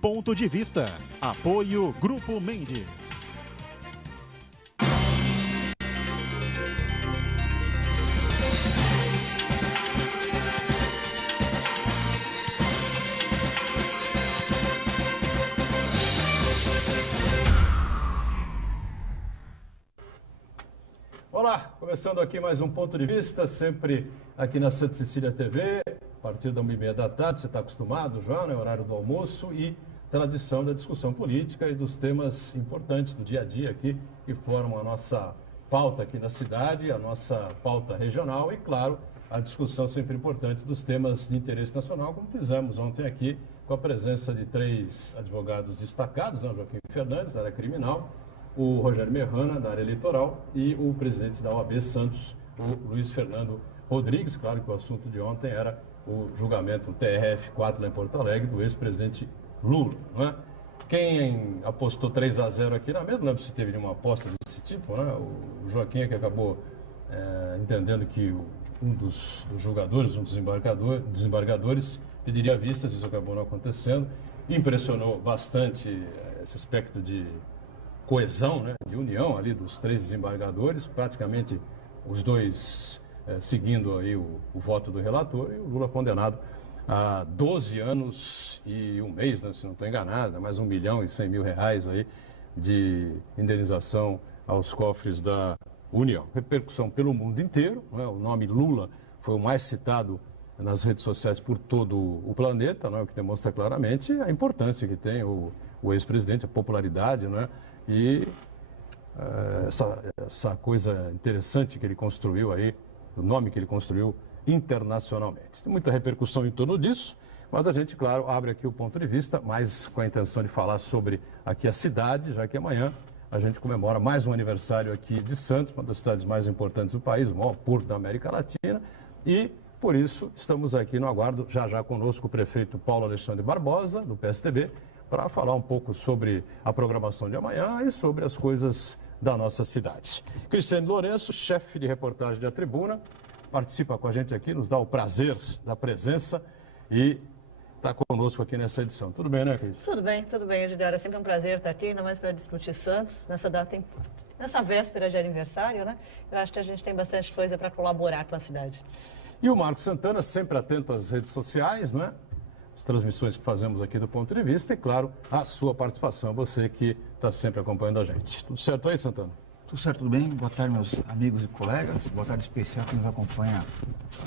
Ponto de Vista. Apoio Grupo Mendes. Olá, começando aqui mais um Ponto de Vista, sempre aqui na Santa Cecília TV, a partir da 1h30 da tarde, você está acostumado já, né? Horário do almoço e tradição da discussão política e dos temas importantes do dia a dia aqui, que formam a nossa pauta aqui na cidade, a nossa pauta regional e, claro, a discussão sempre importante dos temas de interesse nacional, como fizemos ontem aqui, com a presença de 3 advogados destacados, né? O Joaquim Fernandes, da área criminal, o Rogério Merrana, da área eleitoral, e o presidente da OAB Santos, o Luiz Fernando Rodrigues. Claro que o assunto de ontem era o julgamento TRF4 lá em Porto Alegre, do ex-presidente Lula, não é? Quem apostou 3-0 aqui na mesa, não lembro se teve nenhuma aposta desse tipo, né? O Joaquim é que acabou entendendo que um dos julgadores, um dos desembargadores, pediria vistas, isso acabou não acontecendo. Impressionou bastante esse aspecto de coesão, né, de união ali dos 3 desembargadores, praticamente os dois seguindo aí o voto do relator, e o Lula condenado a 12 anos e 1 mês, né, se não estou enganado, mais R$ 1.100.000 aí de indenização aos cofres da União. Repercussão pelo mundo inteiro, né, o nome Lula foi o mais citado nas redes sociais por todo o planeta, né, o que demonstra claramente a importância que tem o ex-presidente, a popularidade, né, e essa coisa interessante que ele construiu aí, o nome que ele construiu internacionalmente. Tem muita repercussão em torno disso, mas a gente, claro, abre aqui o ponto de vista, mais com a intenção de falar sobre aqui a cidade, já que amanhã a gente comemora mais um aniversário aqui de Santos, uma das cidades mais importantes do país, o maior porto da América Latina, e por isso estamos aqui no aguardo, já conosco o prefeito Paulo Alexandre Barbosa, do PSDB, para falar um pouco sobre a programação de amanhã e sobre as coisas da nossa cidade. Cristiane Lourenço, chefe de reportagem da Tribuna, participa com a gente aqui, nos dá o prazer da presença e está conosco aqui nessa edição. Tudo bem, né, Cris? Tudo bem, Edgar. É sempre um prazer estar aqui, ainda mais para discutir Santos, nessa véspera de aniversário, né? Eu acho que a gente tem bastante coisa para colaborar com a cidade. E o Marcos Santana, sempre atento às redes sociais, não é? As transmissões que fazemos aqui do Ponto de Vista e, claro, a sua participação, você que está sempre acompanhando a gente. Tudo certo aí, Santana? Tudo certo, tudo bem? Boa tarde, meus amigos e colegas. Boa tarde especial que nos acompanha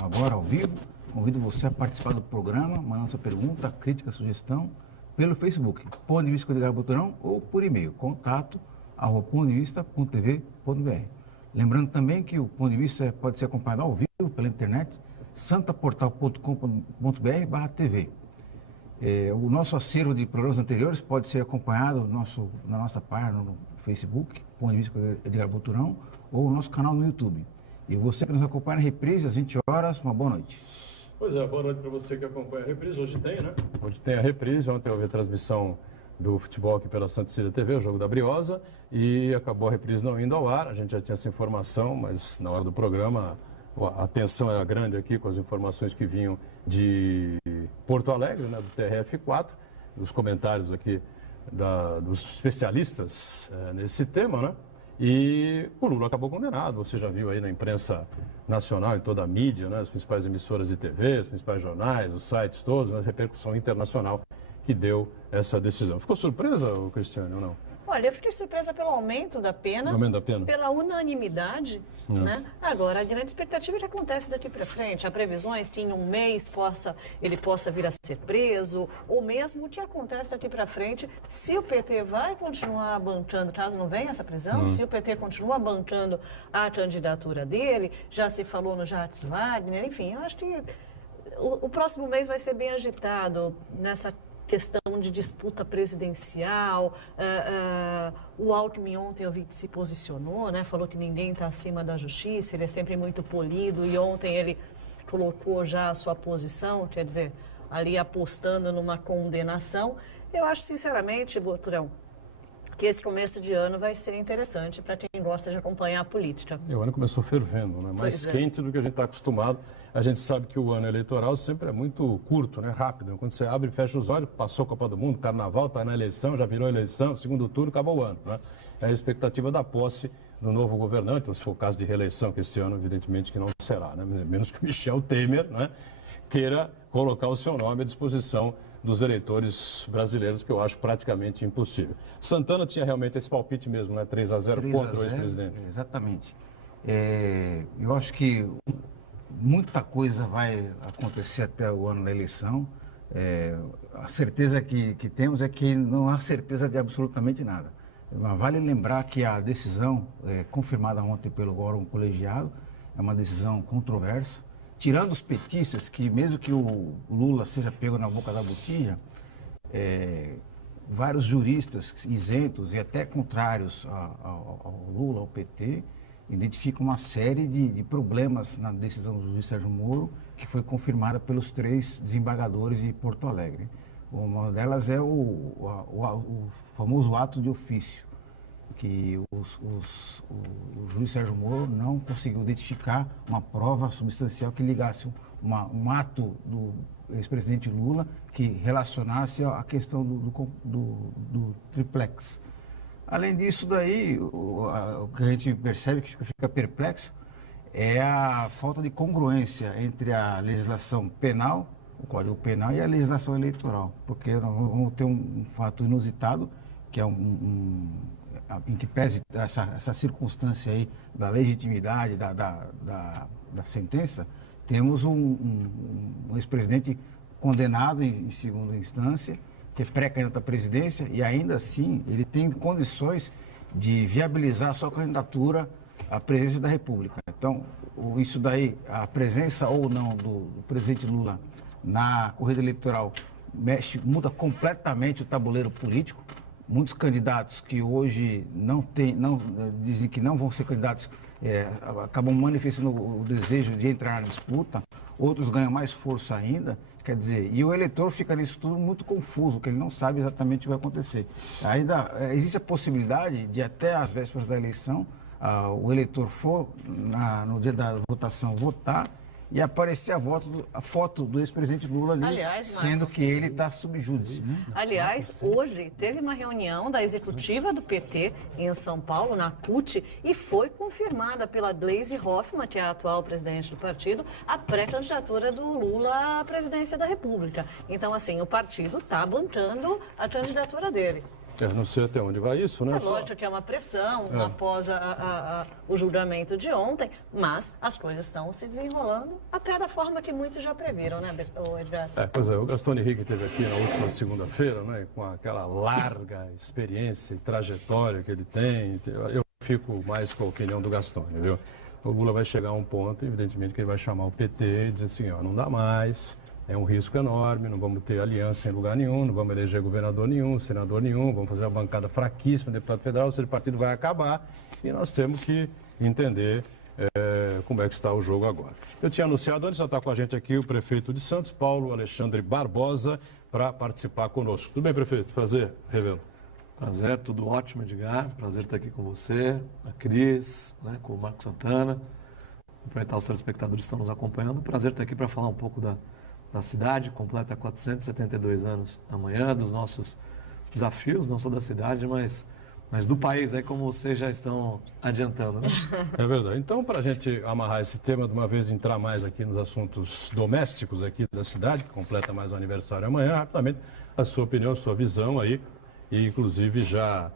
agora ao vivo. Convido você a participar do programa, mandando sua pergunta, crítica, sugestão, pelo Facebook, Ponto de Vista com Edgar Boturão, ou por e-mail, contato@pontodevista.tv.br. Lembrando também que o Ponto de Vista pode ser acompanhado ao vivo pela internet, santaportal.com.br/tv. O nosso acervo de programas anteriores pode ser acompanhado na nossa página no Facebook, Ponto de Vista com Edgar Boturão, ou no nosso canal no YouTube. E você que nos acompanha na reprise às 20 horas, uma boa noite. Pois é, boa noite para você que acompanha a reprise. Hoje tem, né? Hoje tem a reprise. Ontem houve a transmissão do futebol aqui pela Santa Cecília TV, o jogo da Briosa, e acabou a reprise não indo ao ar. A gente já tinha essa informação, mas na hora do programa a tensão era grande aqui com as informações que vinham de Porto Alegre, né, do TRF4, os comentários aqui dos especialistas nesse tema, né? E o Lula acabou condenado. Você já viu aí na imprensa nacional, em toda a mídia, né, as principais emissoras de TV, os principais jornais, os sites todos, né, a repercussão internacional que deu essa decisão. Ficou surpresa, Cristiane, ou não? Olha, eu fiquei surpresa pelo aumento da pena, pela unanimidade, né? Agora, a grande expectativa é que acontece daqui para frente. Há previsões que em 1 mês ele possa vir a ser preso, ou mesmo o que acontece daqui para frente, se o PT vai continuar bancando, caso não venha essa prisão, se o PT continua bancando a candidatura dele, já se falou no Jacques Wagner, enfim, eu acho que o próximo mês vai ser bem agitado nessa questão de disputa presidencial. O Alckmin ontem eu vi que se posicionou, né? Falou que ninguém está acima da justiça, ele é sempre muito polido, e ontem ele colocou já a sua posição, quer dizer, ali apostando numa condenação. Eu acho, sinceramente, Boturão, que esse começo de ano vai ser interessante para quem gosta de acompanhar a política. O ano começou fervendo, né? Mais quente do que a gente está acostumado. A gente sabe que o ano eleitoral sempre é muito curto, né? Rápido. Quando você abre e fecha os olhos, passou a Copa do Mundo, Carnaval, está na eleição, já virou eleição, segundo turno, acabou o ano, né? É a expectativa da posse do novo governante, ou se for o caso de reeleição, que esse ano, evidentemente, que não será, né? Menos que o Michel Temer, né? Queira colocar o seu nome à disposição dos eleitores brasileiros, que eu acho praticamente impossível. Santana tinha realmente esse palpite mesmo, né? 3-0 contra o ex-presidente. Exatamente. Eu acho que muita coisa vai acontecer até o ano da eleição. A certeza que temos é que não há certeza de absolutamente nada. Mas vale lembrar que a decisão confirmada ontem pelo órgão colegiado é uma decisão controversa. Tirando os petistas, que mesmo que o Lula seja pego na boca da botija, vários juristas isentos e até contrários ao Lula, ao PT, identificam uma série de problemas na decisão do juiz Sérgio Moro, que foi confirmada pelos 3 desembargadores de Porto Alegre. Uma delas é o famoso ato de ofício, que o juiz Sérgio Moro não conseguiu identificar uma prova substancial que ligasse um ato do ex-presidente Lula que relacionasse a questão do triplex. Além disso daí, o que a gente percebe que fica perplexo é a falta de congruência entre a legislação penal, o Código Penal, e a legislação eleitoral, porque nós vamos ter um fato inusitado, que é em que pese essa circunstância aí da legitimidade da sentença, temos um ex-presidente condenado em segunda instância, que é pré-candidato à presidência, e ainda assim ele tem condições de viabilizar a sua candidatura à presidência da República. Então, isso daí, a presença ou não do presidente Lula na corrida eleitoral muda completamente o tabuleiro político. Muitos candidatos que hoje dizem que não vão ser candidatos, acabam manifestando o desejo de entrar na disputa, outros ganham mais força ainda, quer dizer, e o eleitor fica nisso tudo muito confuso, porque ele não sabe exatamente o que vai acontecer. Ainda existe a possibilidade de até às vésperas da eleição, o eleitor for no dia da votação votar e aparecer a foto do ex-presidente Lula ali, sendo que ele está sob júdice. Né? Aliás, hoje teve uma reunião da executiva do PT em São Paulo, na CUT, e foi confirmada pela Gleisi Hoffmann, que é a atual presidente do partido, a pré-candidatura do Lula à presidência da República. Então, assim, o partido está bancando a candidatura dele. Não sei até onde vai isso, né? É lógico que é uma pressão após o julgamento de ontem, mas as coisas estão se desenrolando até da forma que muitos já previram, né, Edgar? Pois é, o Gastone Henrique esteve aqui na última segunda-feira, né, com aquela larga experiência e trajetória que ele tem. Eu fico mais com a opinião do Gastone, viu? O Lula vai chegar a um ponto, evidentemente, que ele vai chamar o PT e dizer assim, não dá mais. É um risco enorme, não vamos ter aliança em lugar nenhum, não vamos eleger governador nenhum, senador nenhum, vamos fazer uma bancada fraquíssima, deputado federal, o partido vai acabar e nós temos que entender como é que está o jogo agora. Eu tinha anunciado, antes já está com a gente aqui o prefeito de Santos, Paulo Alexandre Barbosa, para participar conosco. Tudo bem, prefeito? Prazer, revê-lo. Prazer, tudo ótimo, Edgar. Prazer estar aqui com você, a Cris, né, com o Marco Santana. Aproveitar os telespectadores que estão nos acompanhando. Prazer estar aqui para falar um pouco da cidade, completa 472 anos amanhã, dos nossos desafios, não só da cidade, mas do país, como vocês já estão adiantando. Né? É verdade. Então, para a gente amarrar esse tema, de uma vez entrar mais aqui nos assuntos domésticos aqui da cidade, que completa mais o aniversário amanhã, rapidamente, a sua opinião, a sua visão aí, e inclusive já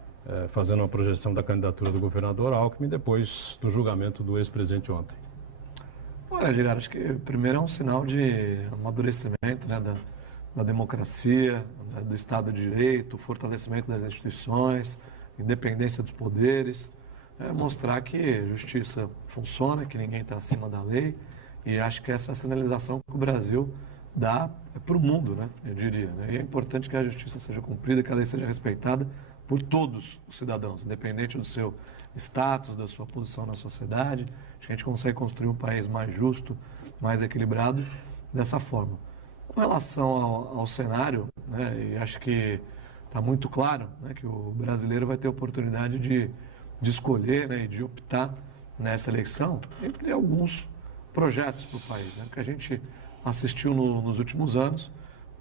fazendo uma projeção da candidatura do governador Alckmin depois do julgamento do ex-presidente ontem. Olha, Edgar, acho que primeiro é um sinal de amadurecimento, né, da democracia, do Estado de Direito, fortalecimento das instituições, independência dos poderes, mostrar que justiça funciona, que ninguém está acima da lei, e acho que essa é a sinalização que o Brasil dá para o mundo, né, eu diria. Né? E é importante que a justiça seja cumprida, que a lei seja respeitada por todos os cidadãos, independente do seu status, da sua posição na sociedade. Acho que a gente consegue construir um país mais justo, mais equilibrado dessa forma. Com relação ao cenário, né, e acho que está muito claro, né, que o brasileiro vai ter oportunidade de escolher, né, e de optar nessa eleição entre alguns projetos para o país. Né? O que a gente assistiu nos últimos anos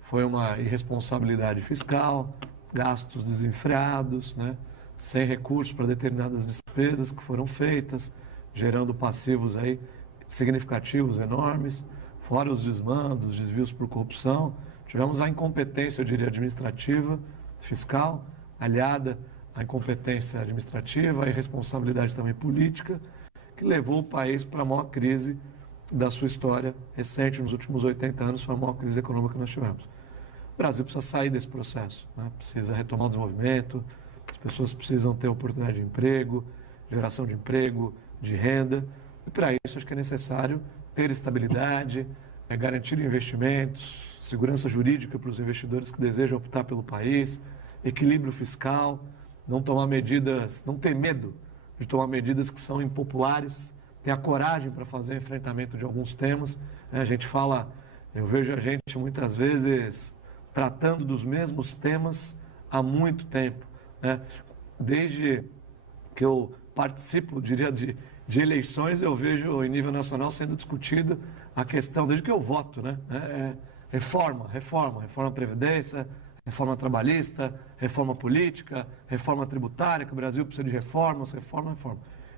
foi uma irresponsabilidade fiscal, gastos desenfreados, né, sem recursos para determinadas despesas que foram feitas, gerando passivos aí significativos, enormes, fora os desmandos, desvios por corrupção. Tivemos a incompetência, eu diria, administrativa, fiscal, aliada à incompetência administrativa, à irresponsabilidade também política, que levou o país para a maior crise da sua história recente, nos últimos 80 anos, foi a maior crise econômica que nós tivemos. O Brasil precisa sair desse processo, né? Precisa retomar o desenvolvimento, as pessoas precisam ter oportunidade de emprego, geração de emprego, de renda, e para isso acho que é necessário ter estabilidade, garantir investimentos, segurança jurídica para os investidores que desejam optar pelo país, equilíbrio fiscal, não tomar medidas, não ter medo de tomar medidas que são impopulares, ter a coragem para fazer enfrentamento de alguns temas. A gente fala, eu vejo a gente muitas vezes tratando dos mesmos temas há muito tempo, né? Desde que eu participo, diria, de eleições, eu vejo em nível nacional sendo discutido a questão, desde que eu voto, né? Reforma da Previdência, reforma trabalhista, reforma política, reforma tributária, que o Brasil precisa de reformas, reforma.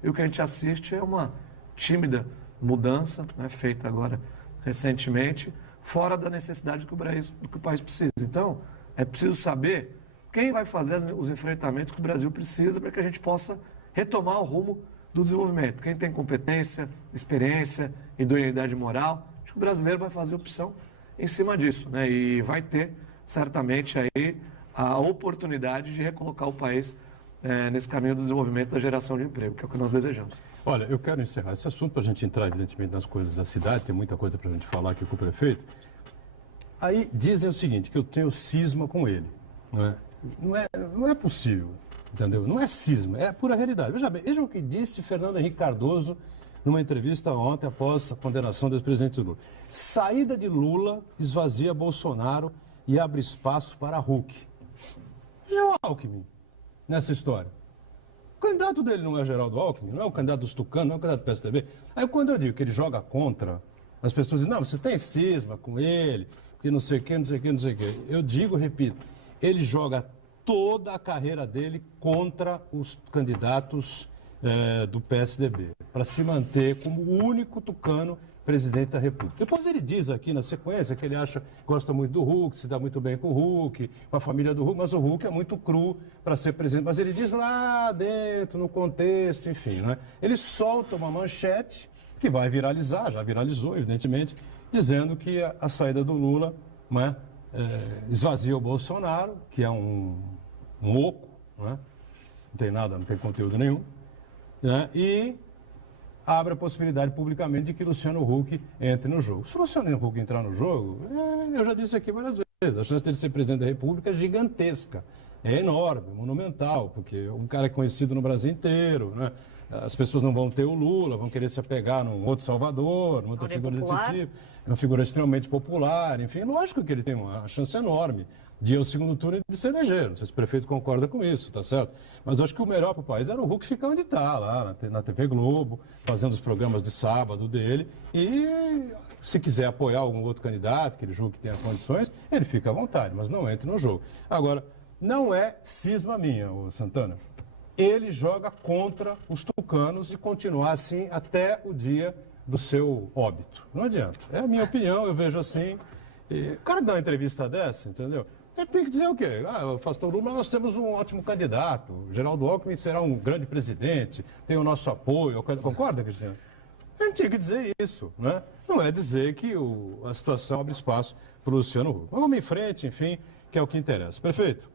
E o que a gente assiste é uma tímida mudança, né, feita agora recentemente, fora da necessidade do que o país precisa. Então, é preciso saber quem vai fazer os enfrentamentos que o Brasil precisa para que a gente possa retomar o rumo do desenvolvimento. Quem tem competência, experiência, idoneidade moral, acho que o brasileiro vai fazer opção em cima disso, né? E vai ter, certamente, aí a oportunidade de recolocar o país nesse caminho do desenvolvimento da geração de emprego, que é o que nós desejamos. Olha, eu quero encerrar esse assunto para a gente entrar, evidentemente, nas coisas da cidade, tem muita coisa para a gente falar aqui com o prefeito. Aí dizem o seguinte, que eu tenho cisma com ele, não é? Não é possível, entendeu? Não é cisma, é pura realidade. Veja o que disse Fernando Henrique Cardoso numa entrevista ontem após a condenação do ex-presidente Lula. Saída de Lula esvazia Bolsonaro e abre espaço para Huck. E o Alckmin nessa história? O candidato dele não é Geraldo Alckmin, não é o candidato dos tucanos, não é o candidato do PSDB. Aí quando eu digo que ele joga contra, as pessoas dizem, não, você tem cisma com ele, que não sei o que, não sei o que, não sei o que. Eu digo, repito, ele joga toda a carreira dele contra os candidatos do PSDB, para se manter como o único tucano presidente da República. Depois ele diz aqui na sequência que ele gosta muito do Huck, se dá muito bem com o Huck, com a família do Huck, mas o Huck é muito cru para ser presidente. Mas ele diz lá dentro, no contexto, enfim, né? Ele solta uma manchete que vai viralizar, já viralizou, evidentemente, dizendo que a saída do Lula, né, esvazia o Bolsonaro, que é um oco, né? Não tem nada, não tem conteúdo nenhum, né? E abre a possibilidade publicamente de que Luciano Huck entre no jogo. Se o Luciano Huck entrar no jogo, eu já disse aqui várias vezes, a chance dele ser presidente da República é gigantesca, é enorme, monumental, porque um cara é conhecido no Brasil inteiro, né? As pessoas não vão ter o Lula, vão querer se apegar num outro Salvador, numa outra figura desse tipo, uma figura extremamente popular, enfim, lógico que ele tem uma chance enorme de ir ao segundo turno e de se eleger. Não sei se o prefeito concorda com isso, tá certo? Mas eu acho que o melhor para o país era o Huck ficar onde está, lá na TV Globo, fazendo os programas de sábado dele. E se quiser apoiar algum outro candidato, que ele julgue que tenha condições, ele fica à vontade, mas não entre no jogo. Agora, não é cisma minha, ô Santana. Ele joga contra os tucanos e continuar assim até o dia do seu óbito. Não adianta. É a minha opinião, eu vejo assim. O cara dá uma entrevista dessa, entendeu? Ele tem que dizer o quê? Pastor Lula, nós temos um ótimo candidato. Geraldo Alckmin será um grande presidente, tem o nosso apoio. Concorda, Cristiano? Ele tinha que dizer isso, né? Não é dizer que a situação abre espaço para o Luciano Huck. Vamos em frente, enfim, que é o que interessa. Prefeito,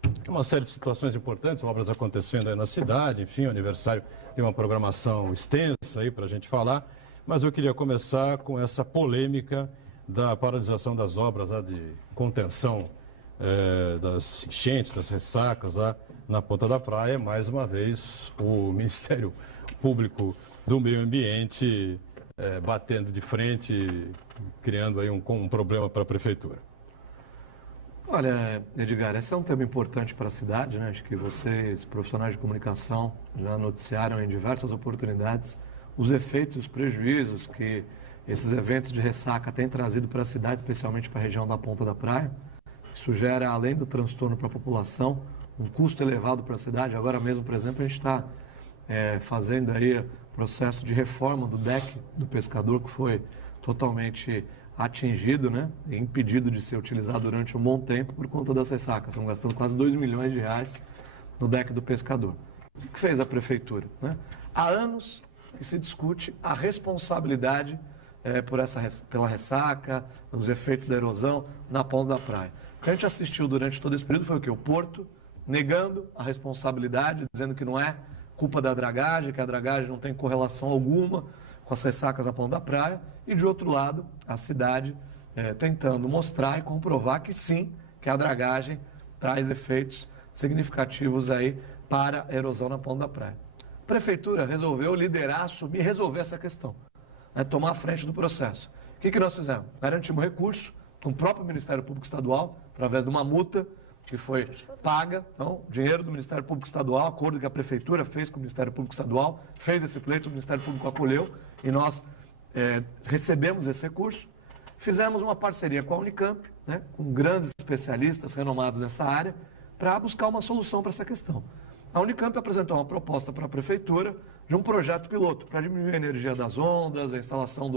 tem uma série de situações importantes, obras acontecendo aí na cidade, enfim, o aniversário tem uma programação extensa aí para a gente falar, mas eu queria começar com essa polêmica da paralisação das obras de contenção das enchentes, das ressacas lá na Ponta da Praia. Mais uma vez, o Ministério Público do Meio Ambiente batendo de frente, criando aí um problema para a Prefeitura. Olha, Edgar, esse é um tema importante para a cidade, né? Acho que vocês, profissionais de comunicação, já noticiaram em diversas oportunidades os efeitos e os prejuízos que esses eventos de ressaca têm trazido para a cidade, especialmente para a região da Ponta da Praia. Isso gera, além do transtorno para a população, um custo elevado para a cidade. Agora mesmo, por exemplo, a gente está fazendo aí processo de reforma do deck do pescador, que foi totalmente atingido, né, e impedido de ser utilizado durante um bom tempo por conta das ressacas. Estamos gastando quase R$2 milhões no deck do pescador. O que fez a prefeitura? Né? Há anos que se discute a responsabilidade pela ressaca, os efeitos da erosão na ponta da praia. O que a gente assistiu durante todo esse período foi o quê? O Porto negando a responsabilidade, dizendo que não é culpa da dragagem, que a dragagem não tem correlação alguma com as ressacas na ponta da praia, e de outro lado, a cidade tentando mostrar e comprovar que sim, que a dragagem traz efeitos significativos aí para a erosão na ponta da praia. A prefeitura resolveu liderar, assumir, resolver essa questão, tomar a frente do processo. O que nós fizemos? Garantimos recurso com o próprio Ministério Público Estadual, através de uma multa que foi paga, então, dinheiro do Ministério Público Estadual, acordo que a Prefeitura fez com o Ministério Público Estadual, fez esse pleito, o Ministério Público acolheu e nós recebemos esse recurso. Fizemos uma parceria com a Unicamp, né, com grandes especialistas renomados nessa área, para buscar uma solução para essa questão. A Unicamp apresentou uma proposta para a Prefeitura de um projeto piloto para diminuir a energia das ondas, a instalação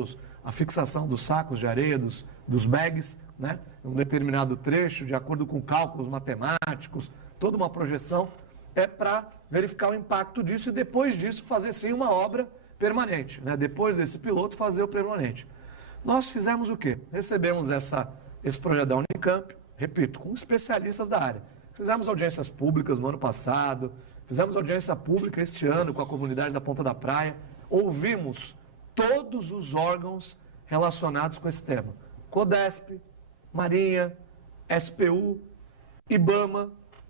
a fixação dos sacos de areia, dos bags, né, em um determinado trecho, de acordo com cálculos matemáticos, toda uma projeção, para verificar o impacto disso e depois disso fazer sim uma obra permanente, né, depois desse piloto fazer o permanente. Nós fizemos o quê? Recebemos esse projeto da Unicamp, repito, com especialistas da área. Fizemos audiências públicas no ano passado, fizemos audiência pública este ano com a comunidade da Ponta da Praia, ouvimos todos os órgãos relacionados com esse tema. CODESP, Marinha, SPU, IBAMA,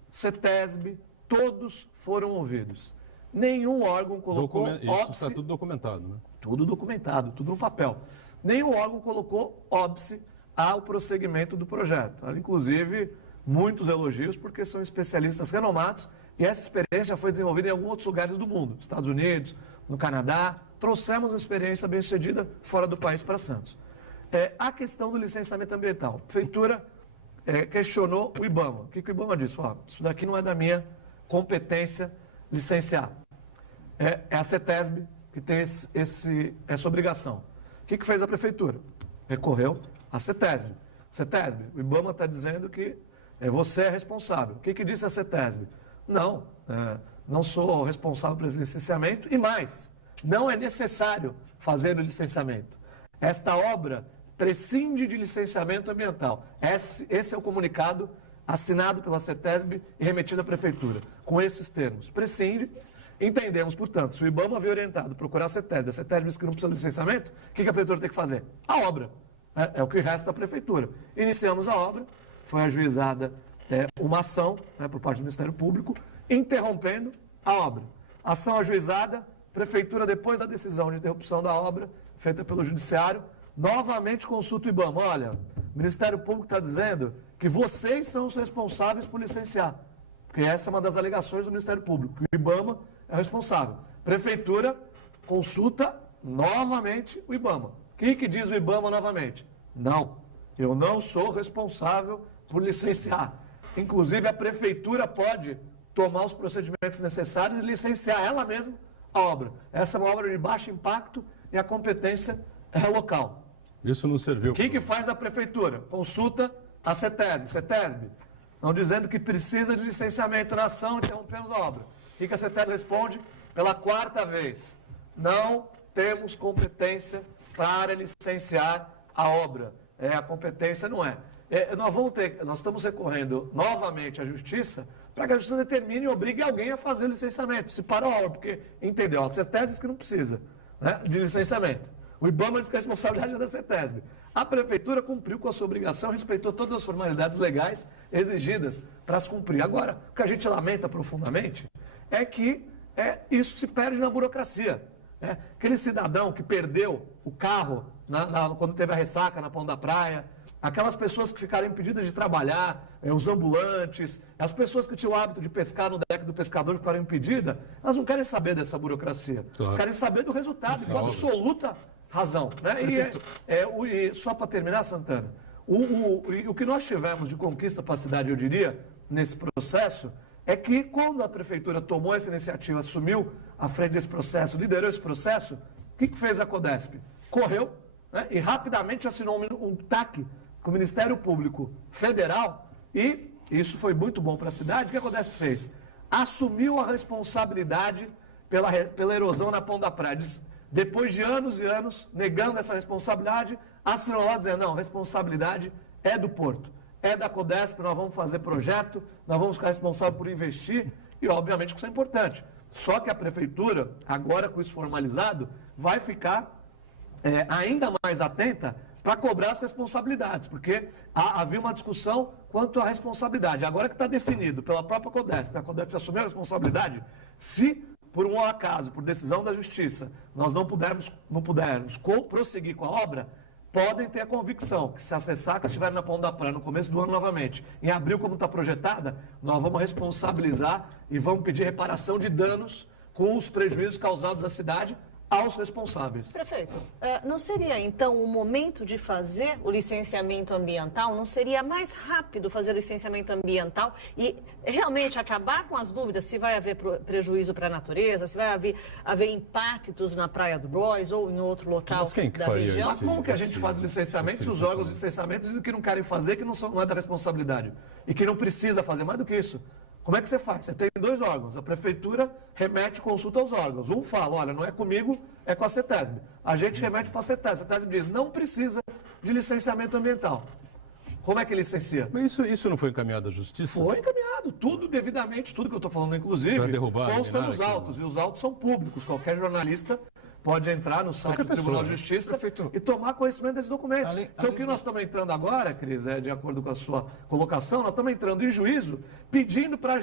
CETESB, todos foram ouvidos. Nenhum órgão colocou Isso está tudo documentado, né? Tudo documentado, tudo no papel. Nenhum órgão colocou óbice ao prosseguimento do projeto. Inclusive, muitos elogios, porque são especialistas renomados e essa experiência foi desenvolvida em alguns outros lugares do mundo, Estados Unidos, no Canadá. Trouxemos uma experiência bem-sucedida fora do país para Santos. A questão do licenciamento ambiental. A Prefeitura questionou o IBAMA. O que o IBAMA disse? Isso daqui não é da minha competência licenciar. É a CETESB que tem essa obrigação. O que fez a Prefeitura? Recorreu à CETESB. CETESB, o IBAMA está dizendo que você é responsável. O que disse a CETESB? Não, não sou responsável por esse licenciamento e mais, não é necessário fazer o licenciamento. Esta obra prescinde de licenciamento ambiental. Esse é o comunicado assinado pela CETESB e remetido à Prefeitura, com esses termos. Prescinde, entendemos, portanto, se o IBAMA veio orientado a procurar a CETESB disse que não precisa de licenciamento, o que a Prefeitura tem que fazer? A obra. É o que resta da Prefeitura. Iniciamos a obra, foi ajuizada uma ação por parte do Ministério Público, interrompendo a obra. Ação ajuizada, Prefeitura, depois da decisão de interrupção da obra, feita pelo Judiciário, novamente consulta o IBAMA. Olha, o Ministério Público está dizendo que vocês são os responsáveis por licenciar. Porque essa é uma das alegações do Ministério Público, que o IBAMA é o responsável. Prefeitura consulta novamente o IBAMA. O que diz o IBAMA novamente? Não, eu não sou responsável por licenciar. Inclusive, a Prefeitura pode tomar os procedimentos necessários e licenciar ela mesma a obra. Essa é uma obra de baixo impacto e a competência é local. Isso não serviu. O que faz a Prefeitura? Consulta a CETESB. CETESB, não dizendo que precisa de licenciamento na ação, interrompemos a obra. O que a CETESB responde? Pela quarta vez, não temos competência para licenciar a obra. A competência não é. Nós estamos recorrendo novamente à Justiça para que a Justiça determine e obrigue alguém a fazer o licenciamento. Se para a obra, porque, entendeu? A CETESB diz que não precisa, né, de licenciamento. O IBAMA diz que a responsabilidade é da CETESB. A Prefeitura cumpriu com a sua obrigação, respeitou todas as formalidades legais exigidas para se cumprir. Agora, o que a gente lamenta profundamente é que isso se perde na burocracia. Aquele cidadão que perdeu o carro quando teve a ressaca na Ponta da Praia, aquelas pessoas que ficaram impedidas de trabalhar, os ambulantes, as pessoas que tinham o hábito de pescar no deck do pescador que ficaram impedidas, elas não querem saber dessa burocracia. Claro. Elas querem saber do resultado, com absoluta razão. Né? E só para terminar, Santana, o que nós tivemos de conquista para a cidade, eu diria, nesse processo, é que quando a prefeitura tomou essa iniciativa, assumiu à frente desse processo, liderou esse processo, o que fez a Codesp? Correu, né, e rapidamente assinou um TAC com o Ministério Público Federal, e isso foi muito bom para a cidade. O que a Codesp fez? Assumiu a responsabilidade pela erosão na Pão da Praia. Depois de anos e anos negando essa responsabilidade, assinou lá dizendo, não, a responsabilidade é do Porto, é da Codesp, nós vamos fazer projeto, nós vamos ficar responsáveis por investir, e obviamente que isso é importante. Só que a prefeitura, agora com isso formalizado, vai ficar ainda mais atenta para cobrar as responsabilidades, porque havia uma discussão quanto à responsabilidade. Agora que está definido pela própria Codesp, a Codesp assumiu a responsabilidade, se por um acaso, por decisão da Justiça, nós não pudermos prosseguir com a obra, podem ter a convicção que se as ressacas estiverem na Pão da Praia no começo do ano novamente, em abril como está projetada, nós vamos responsabilizar e vamos pedir reparação de danos com os prejuízos causados à cidade aos responsáveis. Prefeito, não seria então o momento de fazer o licenciamento ambiental? Não seria mais rápido fazer o licenciamento ambiental e realmente acabar com as dúvidas se vai haver prejuízo para a natureza, se vai haver impactos na Praia do Bróis ou em outro local da região? Mas como que a gente faz o licenciamento se os órgãos de licenciamento dizem que não querem fazer, que não é da responsabilidade e que não precisa fazer mais do que isso? Como é que você faz? Você tem dois órgãos, a prefeitura remete consulta aos órgãos. Um fala, olha, não é comigo, é com a CETESB. A gente remete para a CETESB. A CETESB diz, não precisa de licenciamento ambiental. Como é que licencia? Mas isso não foi encaminhado à Justiça? Foi encaminhado, tudo devidamente, tudo que eu estou falando, inclusive, consta nos autos. E os autos são públicos, qualquer jornalista pode entrar no site do Tribunal de Justiça e tomar conhecimento desses documentos. Então, o que nós estamos entrando agora, Cris, de acordo com a sua colocação, nós estamos entrando em juízo pedindo para...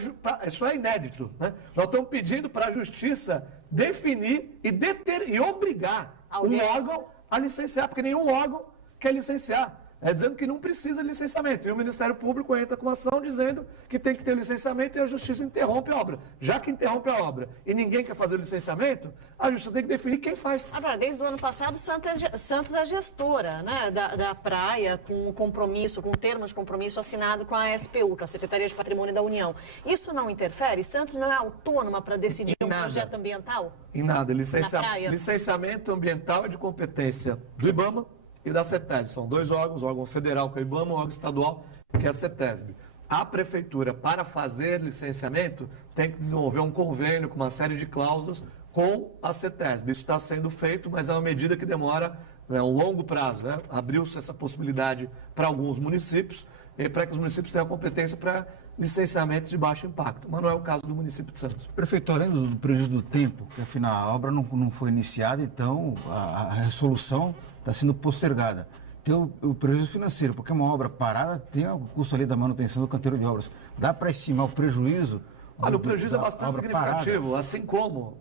Isso é inédito, né? Nós estamos pedindo para a Justiça definir e obrigar um órgão a licenciar, porque nenhum órgão quer licenciar. Dizendo que não precisa de licenciamento. E o Ministério Público entra com uma ação dizendo que tem que ter licenciamento e a Justiça interrompe a obra. Já que interrompe a obra e ninguém quer fazer o licenciamento, a Justiça tem que definir quem faz. Agora, desde o ano passado, Santos é gestora, né, da praia, com compromisso, com termo de compromisso assinado com a SPU, com a Secretaria de Patrimônio da União. Isso não interfere? Santos não é autônoma para decidir um projeto ambiental? Em nada. Licenciamento ambiental é de competência do IBAMA e da CETESB. São dois órgãos, o órgão federal, que é o IBAMA, e o órgão estadual, que é a CETESB. A prefeitura, para fazer licenciamento, tem que desenvolver um convênio com uma série de cláusulas com a CETESB. Isso está sendo feito, mas é uma medida que demora um longo prazo. Né? Abriu-se essa possibilidade para alguns municípios, e para que os municípios tenham competência para licenciamentos de baixo impacto, mas não é o caso do município de Santos. Prefeito, além do prejuízo do tempo, que afinal a obra não foi iniciada, então a resolução está sendo postergada. Tem o prejuízo financeiro, porque uma obra parada tem o custo ali da manutenção do canteiro de obras. Dá para estimar o prejuízo? Olha, o prejuízo é bastante significativo, parada. Assim como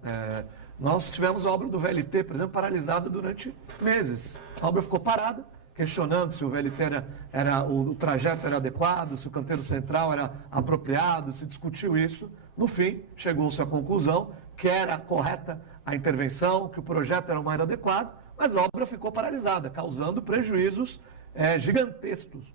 nós tivemos a obra do VLT, por exemplo, paralisada durante meses. A obra ficou parada, questionando se o VLT o trajeto era adequado, se o canteiro central era apropriado, se discutiu isso. No fim, chegou-se à conclusão que era correta a intervenção, que o projeto era o mais adequado, mas a obra ficou paralisada, causando prejuízos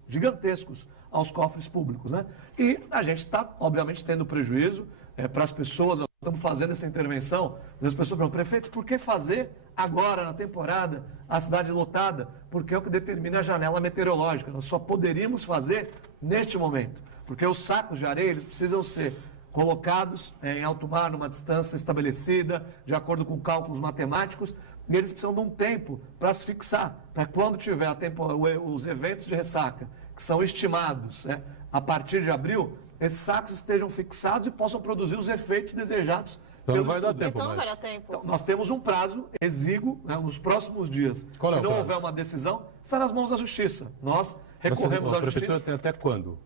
gigantescos aos cofres públicos. Né? E a gente está, obviamente, tendo prejuízo para as pessoas. Nós estamos fazendo essa intervenção. As pessoas perguntam, prefeito, por que fazer agora, na temporada, a cidade lotada? Porque é o que determina a janela meteorológica. Nós só poderíamos fazer neste momento, porque os sacos de areia precisam ser colocados em alto mar, numa distância estabelecida, de acordo com cálculos matemáticos, e eles precisam de um tempo para se fixar, para quando tiver os eventos de ressaca, que são estimados a partir de abril, esses sacos estejam fixados e possam produzir os efeitos desejados. Então não vai dar tempo mais. Vai dar tempo. Então, nós temos um prazo exíguo, nos próximos dias. Qual Se não houver uma decisão, está nas mãos da Justiça. Nós recorremos à Justiça. A prefeitura tem até quando?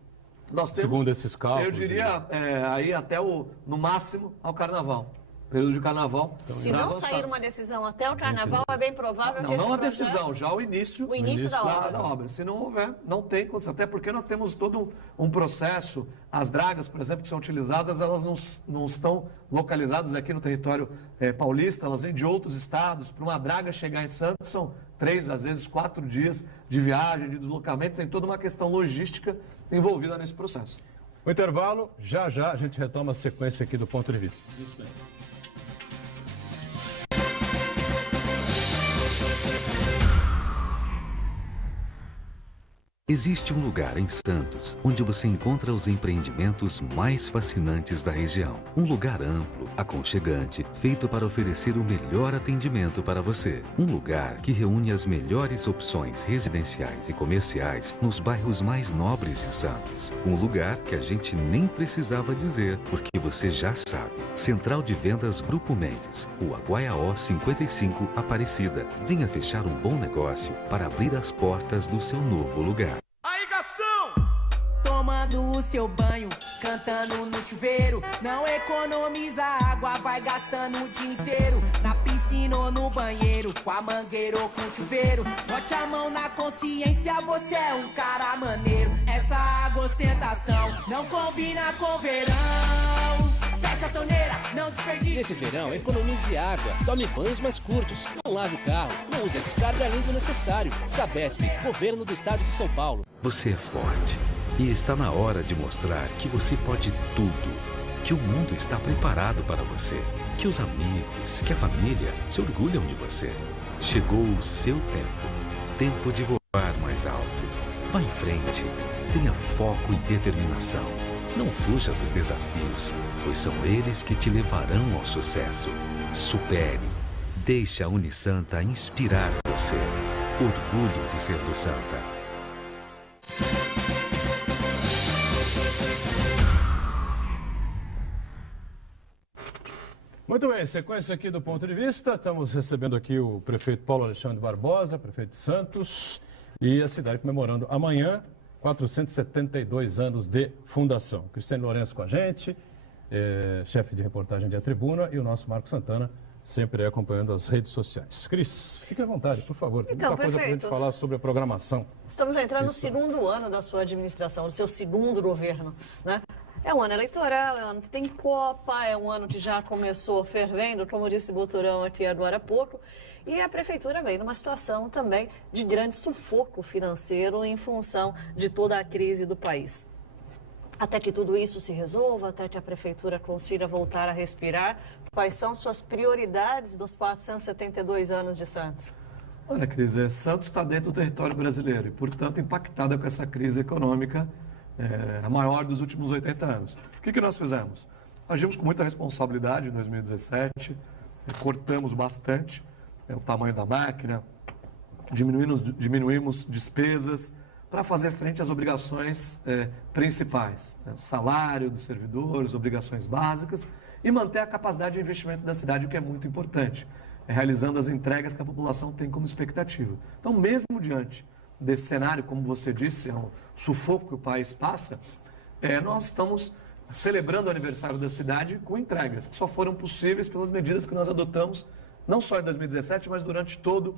Nós temos, segundo esses cálculos? Eu diria, aí até no máximo, ao Carnaval. período de carnaval. Se não sair uma decisão até o carnaval, é bem provável que não a decisão, já o início da obra. Se não houver, não tem condição. Até porque nós temos todo um processo. As dragas, por exemplo, que são utilizadas, elas não estão localizadas aqui no território paulista, elas vêm de outros estados. Para uma draga chegar em Santos, são 3, às vezes 4 dias de viagem, de deslocamento. Tem toda uma questão logística envolvida nesse processo. O intervalo, já a gente retoma a sequência aqui do Ponto de Vista. Existe um lugar em Santos onde você encontra os empreendimentos mais fascinantes da região. Um lugar amplo, aconchegante, feito para oferecer o melhor atendimento para você. Um lugar que reúne as melhores opções residenciais e comerciais nos bairros mais nobres de Santos. Um lugar que a gente nem precisava dizer, porque você já sabe. Central de Vendas Grupo Mendes, Rua Guaiaó 55, Aparecida. Venha fechar um bom negócio para abrir as portas do seu novo lugar. Tomando o seu banho, cantando no chuveiro. Não economiza água, vai gastando o dia inteiro. Na piscina ou no banheiro, com a mangueira ou com o chuveiro. Bote a mão na consciência, você é um cara maneiro. Essa água ostentação não combina com verão. Fecha a torneira, não desperdice. Nesse verão, economize água, tome banhos mais curtos, não lave o carro, não use a descarga além do necessário. Sabesp, Governo do Estado de São Paulo. Você é forte. E está na hora de mostrar que você pode tudo, que o mundo está preparado para você, que os amigos, que a família se orgulham de você. Chegou o seu tempo de voar mais alto. Vá em frente, tenha foco e determinação. Não fuja dos desafios, pois são eles que te levarão ao sucesso. Supere, deixe a Unisanta inspirar você. Orgulho de ser do Santa. Muito bem, sequência aqui do Ponto de Vista. Estamos recebendo aqui o prefeito Paulo Alexandre Barbosa, prefeito de Santos, e a cidade comemorando amanhã 472 anos de fundação. Cristiano Lourenço com a gente, chefe de reportagem de A Tribuna, e o nosso Marco Santana, sempre acompanhando as redes sociais. Cris, fique à vontade, por favor. Tem muita coisa para a gente falar sobre a programação. Estamos entrando no segundo ano da sua administração, do seu segundo governo, né? É um ano eleitoral, é um ano que tem Copa, é um ano que já começou fervendo, como disse Boturão aqui agora há pouco. E a prefeitura vem numa situação também de grande sufoco financeiro em função de toda a crise do país. Até que tudo isso se resolva, até que a prefeitura consiga voltar a respirar, quais são suas prioridades dos 472 anos de Santos? Olha, Cris, Santos está dentro do território brasileiro e, portanto, impactada com essa crise econômica a maior dos últimos 80 anos. O que nós fizemos? Agimos com muita responsabilidade em 2017, cortamos bastante o tamanho da máquina, diminuímos despesas para fazer frente às obrigações principais, o salário dos servidores, obrigações básicas, e manter a capacidade de investimento da cidade, o que é muito importante, realizando as entregas que a população tem como expectativa. Então, mesmo diante desse cenário, como você disse, é um sufoco que o país passa, nós estamos celebrando o aniversário da cidade com entregas, que só foram possíveis pelas medidas que nós adotamos, não só em 2017, mas durante todo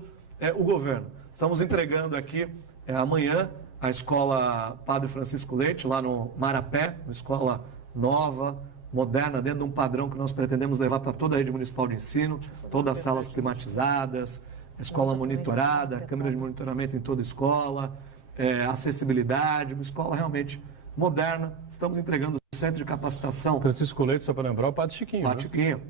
o governo. Estamos entregando aqui amanhã a escola Padre Francisco Leite, lá no Marapé, uma escola nova, moderna, dentro de um padrão que nós pretendemos levar para toda a rede municipal de ensino, todas as salas climatizadas, escola monitorada, câmera de monitoramento em toda a escola, acessibilidade, uma escola realmente moderna. Estamos entregando o centro de capacitação. Francisco Leite, só para lembrar, o Padre Chiquinho. Padre Chiquinho.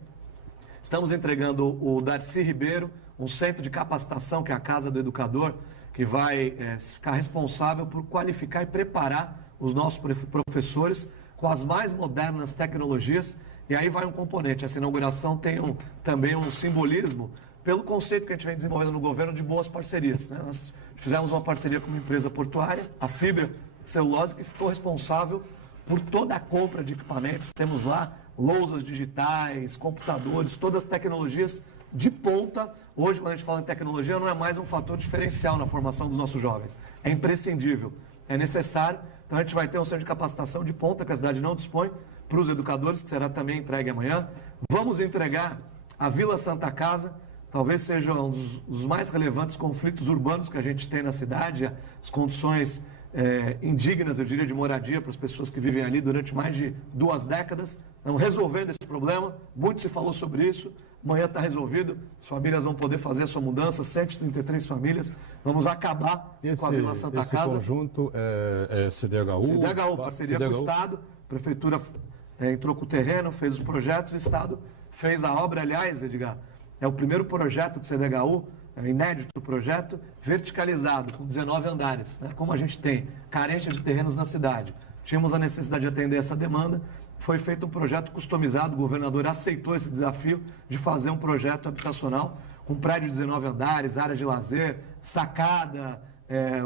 Estamos entregando o Darcy Ribeiro, um centro de capacitação, que é a Casa do Educador, que vai ficar responsável por qualificar e preparar os nossos professores com as mais modernas tecnologias. E aí vai um componente. Essa inauguração tem também um simbolismo pelo conceito que a gente vem desenvolvendo no governo de boas parcerias, né? Nós fizemos uma parceria com uma empresa portuária, a Fibra Celulose, que ficou responsável por toda a compra de equipamentos. Temos lá lousas digitais, computadores, todas as tecnologias de ponta. Hoje, quando a gente fala em tecnologia, não é mais um fator diferencial na formação dos nossos jovens. É imprescindível, é necessário. Então, a gente vai ter um centro de capacitação de ponta, que a cidade não dispõe, para os educadores, que será também entregue amanhã. Vamos entregar a Vila Santa Casa, talvez seja um dos mais relevantes conflitos urbanos que a gente tem na cidade, as condições indignas, eu diria, de moradia para as pessoas que vivem ali durante mais de 2 décadas. Estamos resolvendo esse problema, muito se falou sobre isso, amanhã está resolvido, as famílias vão poder fazer a sua mudança, 133 famílias, vamos acabar com a Vila Santa Casa. Esse conjunto é CDHU? CDHU, parceria com o Estado, a Prefeitura entrou com o terreno, fez os projetos, o Estado fez a obra, aliás, Edgar, é o primeiro projeto de CDHU, é um inédito projeto, verticalizado, com 19 andares. Né? Como a gente tem carência de terrenos na cidade, tínhamos a necessidade de atender essa demanda, foi feito um projeto customizado, o governador aceitou esse desafio de fazer um projeto habitacional com prédio de 19 andares, área de lazer, sacada,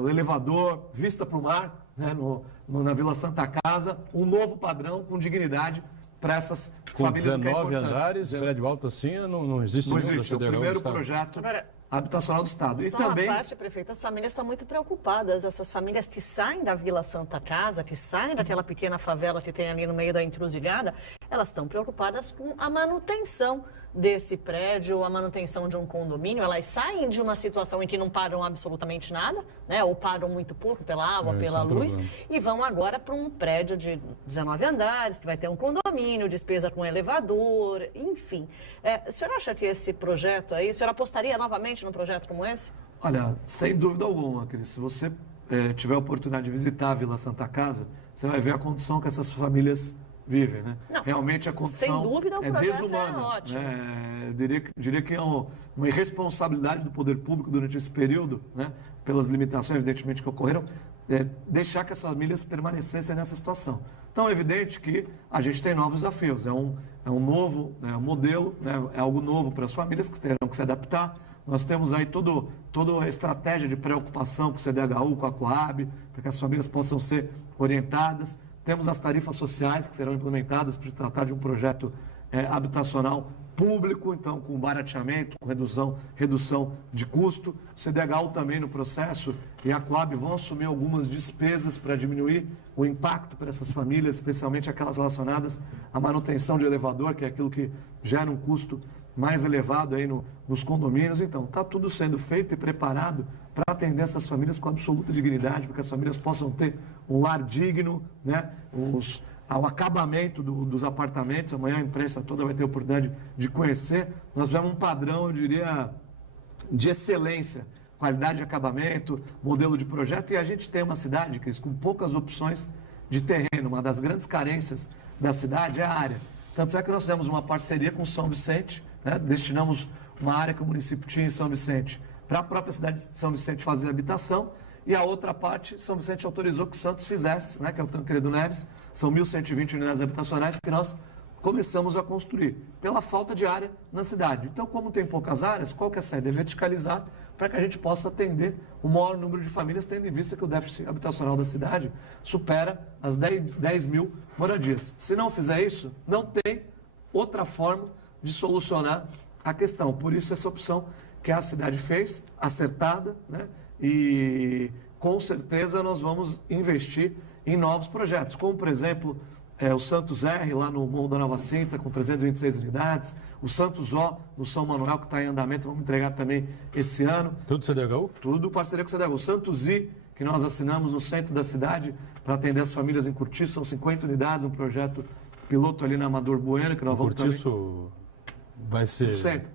o elevador, vista para o mar, né? na Vila Santa Casa, um novo padrão com dignidade para essas famílias. Com 19 andares, prédio alto assim, não existe. Não existe, é o primeiro projeto habitacional do Estado. Só uma parte, prefeito, as famílias estão muito preocupadas, essas famílias que saem da Vila Santa Casa, que saem daquela pequena favela que tem ali no meio da encruzilhada, elas estão preocupadas com a manutenção desse prédio, a manutenção de um condomínio. Elas saem de uma situação em que não param absolutamente nada, né? Ou param muito pouco pela água, pela luz, e vão agora para um prédio de 19 andares, que vai ter um condomínio, despesa com elevador, enfim. O senhor acha que esse projeto aí, o senhor apostaria novamente num projeto como esse? Olha, sem dúvida alguma, Cris. Se você tiver a oportunidade de visitar a Vila Santa Casa, você vai ver a condição que essas famílias vivem, né? Não, realmente a condição é desumana. Né? Eu diria que é uma irresponsabilidade do poder público durante esse período, né? Pelas limitações, evidentemente, que ocorreram, deixar que as famílias permanecessem nessa situação. Então, é evidente que a gente tem novos desafios. É um novo modelo, né? É algo novo para as famílias que terão que se adaptar. Nós temos aí toda a estratégia de preocupação com o CDHU, com a Coab, para que as famílias possam ser orientadas. Temos as tarifas sociais que serão implementadas para tratar de um projeto habitacional público, então com barateamento, com redução de custo. O CDHU também no processo e a Coab vão assumir algumas despesas para diminuir o impacto para essas famílias, especialmente aquelas relacionadas à manutenção de elevador, que é aquilo que gera um custo mais elevado aí nos condomínios. Então, está tudo sendo feito e preparado para atender essas famílias com absoluta dignidade, para que as famílias possam ter um lar digno, né? Ao acabamento dos apartamentos, amanhã a imprensa toda vai ter a oportunidade de conhecer. Nós tivemos um padrão, eu diria, de excelência, qualidade de acabamento, modelo de projeto, e a gente tem uma cidade, Cris, com poucas opções de terreno. Uma das grandes carências da cidade é a área. Tanto é que nós fizemos uma parceria com São Vicente, né? Destinamos uma área que o município tinha em São Vicente para a própria cidade de São Vicente fazer habitação, e a outra parte, São Vicente autorizou que Santos fizesse, né? Que é o Tancredo Neves, são 1.120 unidades habitacionais que nós começamos a construir, pela falta de área na cidade. Então, como tem poucas áreas, qual que é a saída? É verticalizar para que a gente possa atender o maior número de famílias, tendo em vista que o déficit habitacional da cidade supera as 10 mil moradias. Se não fizer isso, não tem outra forma de solucionar a questão. Por isso, essa opção que a cidade fez, acertada, né? E com certeza nós vamos investir em novos projetos, como, por exemplo, o Santos R, lá no Morro da Nova Sintra, com 326 unidades, o Santos O, no São Manuel, que está em andamento, vamos entregar também esse ano. Tudo CDHU? Tudo parceria com o CDHU. O Santos I, que nós assinamos no centro da cidade, para atender as famílias em Curtiço, são 50 unidades, um projeto piloto ali na Amador Bueno, que nós vamos também... Curtiço vai ser... No centro.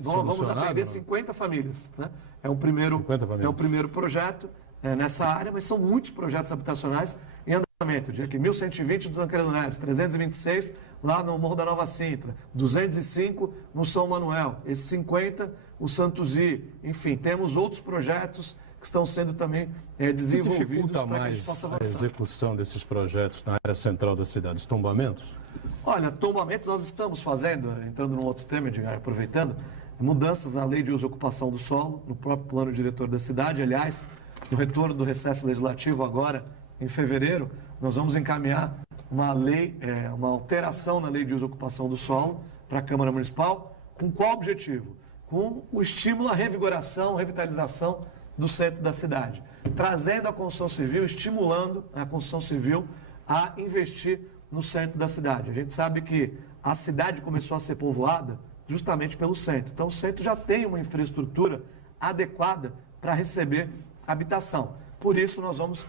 Vamos atender 50 famílias, né? É um primeiro projeto nessa área, mas são muitos projetos habitacionais em andamento. Eu diria que 1.120 do Tancredo Neves, 326 lá no Morro da Nova Sintra, 205 no São Manuel, esses 50 o Santos I. Enfim, temos outros projetos que estão sendo também desenvolvidos para que a gente possa avançar. A execução desses projetos na área central da cidade, os tombamentos? Olha, tombamentos nós estamos fazendo, entrando num outro tema, Edgar, aproveitando, mudanças na lei de uso e ocupação do solo, no próprio plano diretor da cidade. Aliás, no retorno do recesso legislativo agora, em fevereiro, nós vamos encaminhar uma lei, uma alteração na lei de uso e ocupação do solo para a Câmara Municipal. Com qual objetivo? Com o estímulo à revigoração, revitalização do centro da cidade, trazendo a construção civil, estimulando a construção civil a investir no centro da cidade. A gente sabe que a cidade começou a ser povoada justamente pelo centro. Então, o centro já tem uma infraestrutura adequada para receber habitação. Por isso, nós vamos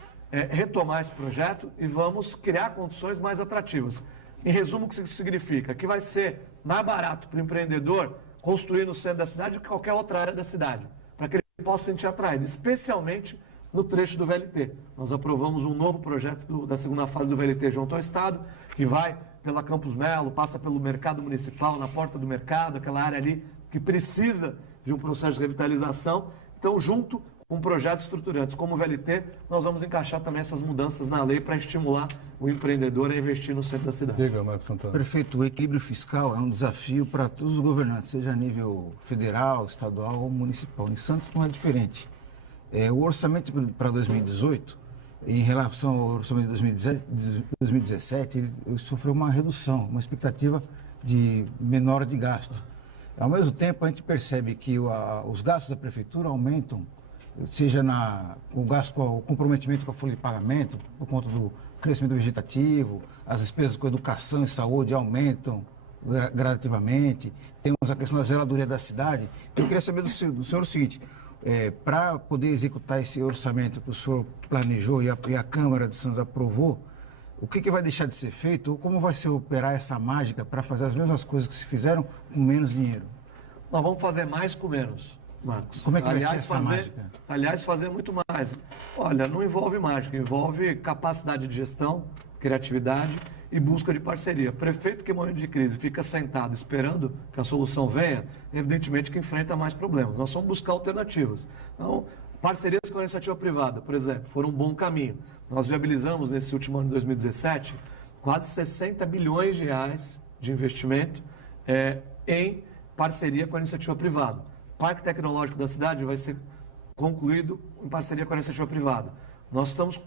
retomar esse projeto e vamos criar condições mais atrativas. Em resumo, o que isso significa? Que vai ser mais barato para o empreendedor construir no centro da cidade do que qualquer outra área da cidade, para que ele possa se sentir atraído, especialmente no trecho do VLT. Nós aprovamos um novo projeto da segunda fase do VLT junto ao Estado, que vai pela Campos Melo, passa pelo mercado municipal, na porta do mercado, aquela área ali que precisa de um processo de revitalização. Então, junto com projetos estruturantes como o VLT, nós vamos encaixar também essas mudanças na lei para estimular o empreendedor a investir no centro da cidade. Diga, Marcos Santana. Prefeito, o equilíbrio fiscal é um desafio para todos os governantes, seja a nível federal, estadual ou municipal. Em Santos não é diferente. O orçamento para 2018, em relação ao orçamento de 2017, ele sofreu uma redução, uma expectativa de menor de gasto. Ao mesmo tempo, a gente percebe que os gastos da prefeitura aumentam, seja o gasto com o comprometimento com a folha de pagamento, por conta do crescimento vegetativo, as despesas com educação e saúde aumentam gradativamente, temos a questão da zeladoria da cidade. Eu queria saber do senhor o seguinte, para poder executar esse orçamento que o senhor planejou e a Câmara de Santos aprovou, o que vai deixar de ser feito ou como vai se operar essa mágica para fazer as mesmas coisas que se fizeram com menos dinheiro? Nós vamos fazer mais com menos, Marcos. Como é que vai ser essa mágica? Aliás, fazer muito mais. Olha, não envolve mágica, envolve capacidade de gestão, criatividade e busca de parceria. Prefeito que em momento de crise fica sentado esperando que a solução venha, evidentemente que enfrenta mais problemas. Nós vamos buscar alternativas. Então, parcerias com a iniciativa privada, por exemplo, foram um bom caminho. Nós viabilizamos nesse último ano de 2017 quase 60 bilhões de reais de investimento em parceria com a iniciativa privada. O Parque Tecnológico da cidade vai ser concluído em parceria com a iniciativa privada. Nós estamos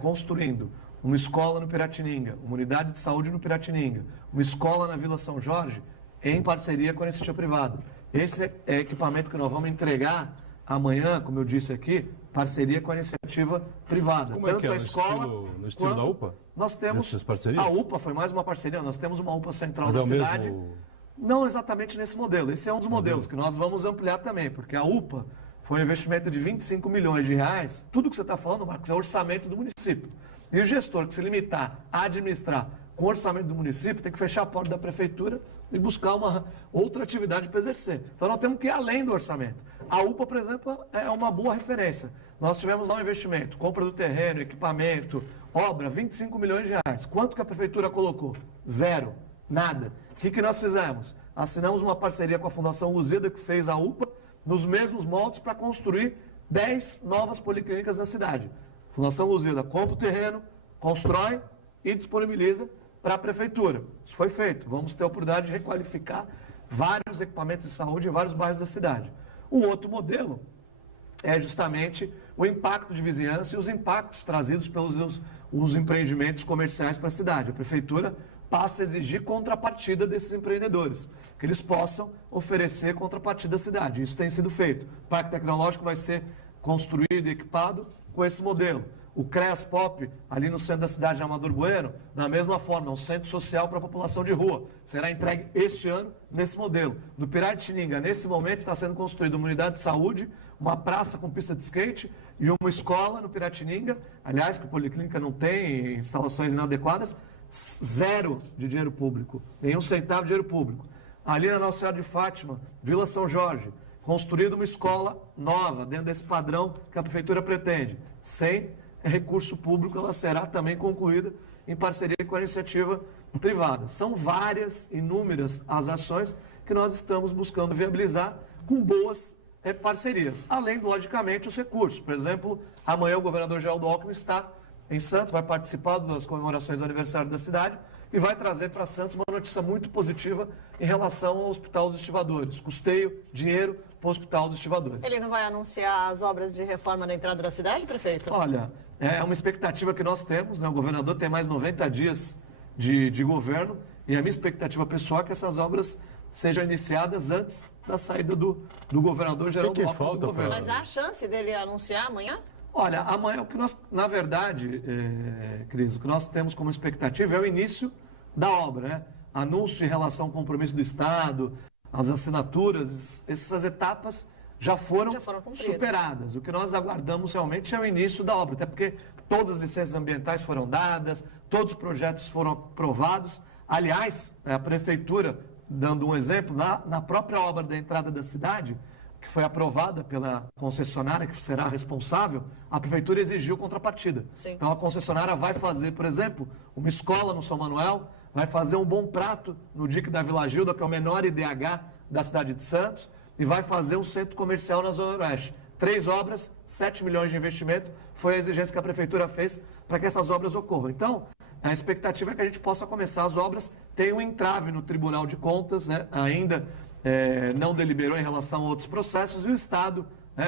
construindo uma escola no Piratininga, uma unidade de saúde no Piratininga, uma escola na Vila São Jorge, em parceria com a iniciativa privada. Esse é equipamento que nós vamos entregar amanhã, como eu disse aqui, parceria com a iniciativa privada. Como Tanto é que é? a escola, no estilo da UPA? Nós temos Essas parcerias? a UPA foi mais uma parceria, nós temos uma UPA central Mas da é o cidade. mesmo... Não exatamente nesse modelo. Esse é um dos modelos que nós vamos ampliar também, porque a UPA foi um investimento de 25 milhões de reais. Tudo que você está falando, Marcos, é orçamento do município. E o gestor que se limitar a administrar com o orçamento do município tem que fechar a porta da prefeitura e buscar uma outra atividade para exercer. Então nós temos que ir além do orçamento. A UPA, por exemplo, é uma boa referência. Nós tivemos lá um investimento, compra do terreno, equipamento, obra, 25 milhões de reais. Quanto que a prefeitura colocou? Zero. Nada. O que nós fizemos? Assinamos uma parceria com a Fundação Luzida, que fez a UPA, nos mesmos moldes, para construir 10 novas policlínicas na cidade. Fundação Luzida compra o terreno, constrói e disponibiliza para a prefeitura. Isso foi feito. Vamos ter a oportunidade de requalificar vários equipamentos de saúde em vários bairros da cidade. Um outro modelo é justamente o impacto de vizinhança e os impactos trazidos pelos os empreendimentos comerciais para a cidade. A prefeitura passa a exigir contrapartida desses empreendedores, que eles possam oferecer contrapartida à cidade. Isso tem sido feito. O Parque Tecnológico vai ser construído e equipado com esse modelo. O CREAS Pop, ali no centro da cidade de Amador Bueno, da mesma forma, é um centro social para a população de rua. Será entregue este ano nesse modelo. No Piratininga, nesse momento, está sendo construída uma unidade de saúde, uma praça com pista de skate e uma escola no Piratininga. Aliás, que a Policlínica não tem instalações inadequadas, zero de dinheiro público, nenhum centavo de dinheiro público. Ali na Nossa Senhora de Fátima, Vila São Jorge, construída uma escola nova, dentro desse padrão que a prefeitura pretende. Sem recurso público, ela será também concluída em parceria com a iniciativa privada. São várias, inúmeras as ações que nós estamos buscando viabilizar com boas parcerias. Além, logicamente, os recursos. Por exemplo, amanhã o governador Geraldo Alckmin está em Santos, vai participar das comemorações do aniversário da cidade e vai trazer para Santos uma notícia muito positiva em relação ao Hospital dos Estivadores. Custeio, dinheiro para o Hospital dos Estivadores. Ele não vai anunciar as obras de reforma na entrada da cidade, prefeito? Olha, é uma expectativa que nós temos, né? O governador tem mais 90 dias de governo e a minha expectativa pessoal é que essas obras sejam iniciadas antes da saída do governador Geraldo Alckmin do governo. Mas há a chance dele anunciar amanhã? Olha, amanhã, o que nós, na verdade, Cris, o que nós temos como expectativa é o início da obra, né? Anúncio em relação ao compromisso do Estado, as assinaturas, essas etapas já foram superadas. O que nós aguardamos realmente é o início da obra, até porque todas as licenças ambientais foram dadas, todos os projetos foram aprovados. Aliás, a Prefeitura, dando um exemplo, na própria obra da entrada da cidade, que foi aprovada pela concessionária, que será responsável, a Prefeitura exigiu contrapartida. Sim. Então, a concessionária vai fazer, por exemplo, uma escola no São Manuel, vai fazer um bom prato no Dique da Vila Gilda, que é o menor IDH da cidade de Santos, e vai fazer um centro comercial na Zona Oeste. 3 obras, 7 milhões de investimento, foi a exigência que a Prefeitura fez para que essas obras ocorram. Então, a expectativa é que a gente possa começar as obras. Tem um entrave no Tribunal de Contas, né? Ainda não deliberou em relação a outros processos, e o Estado,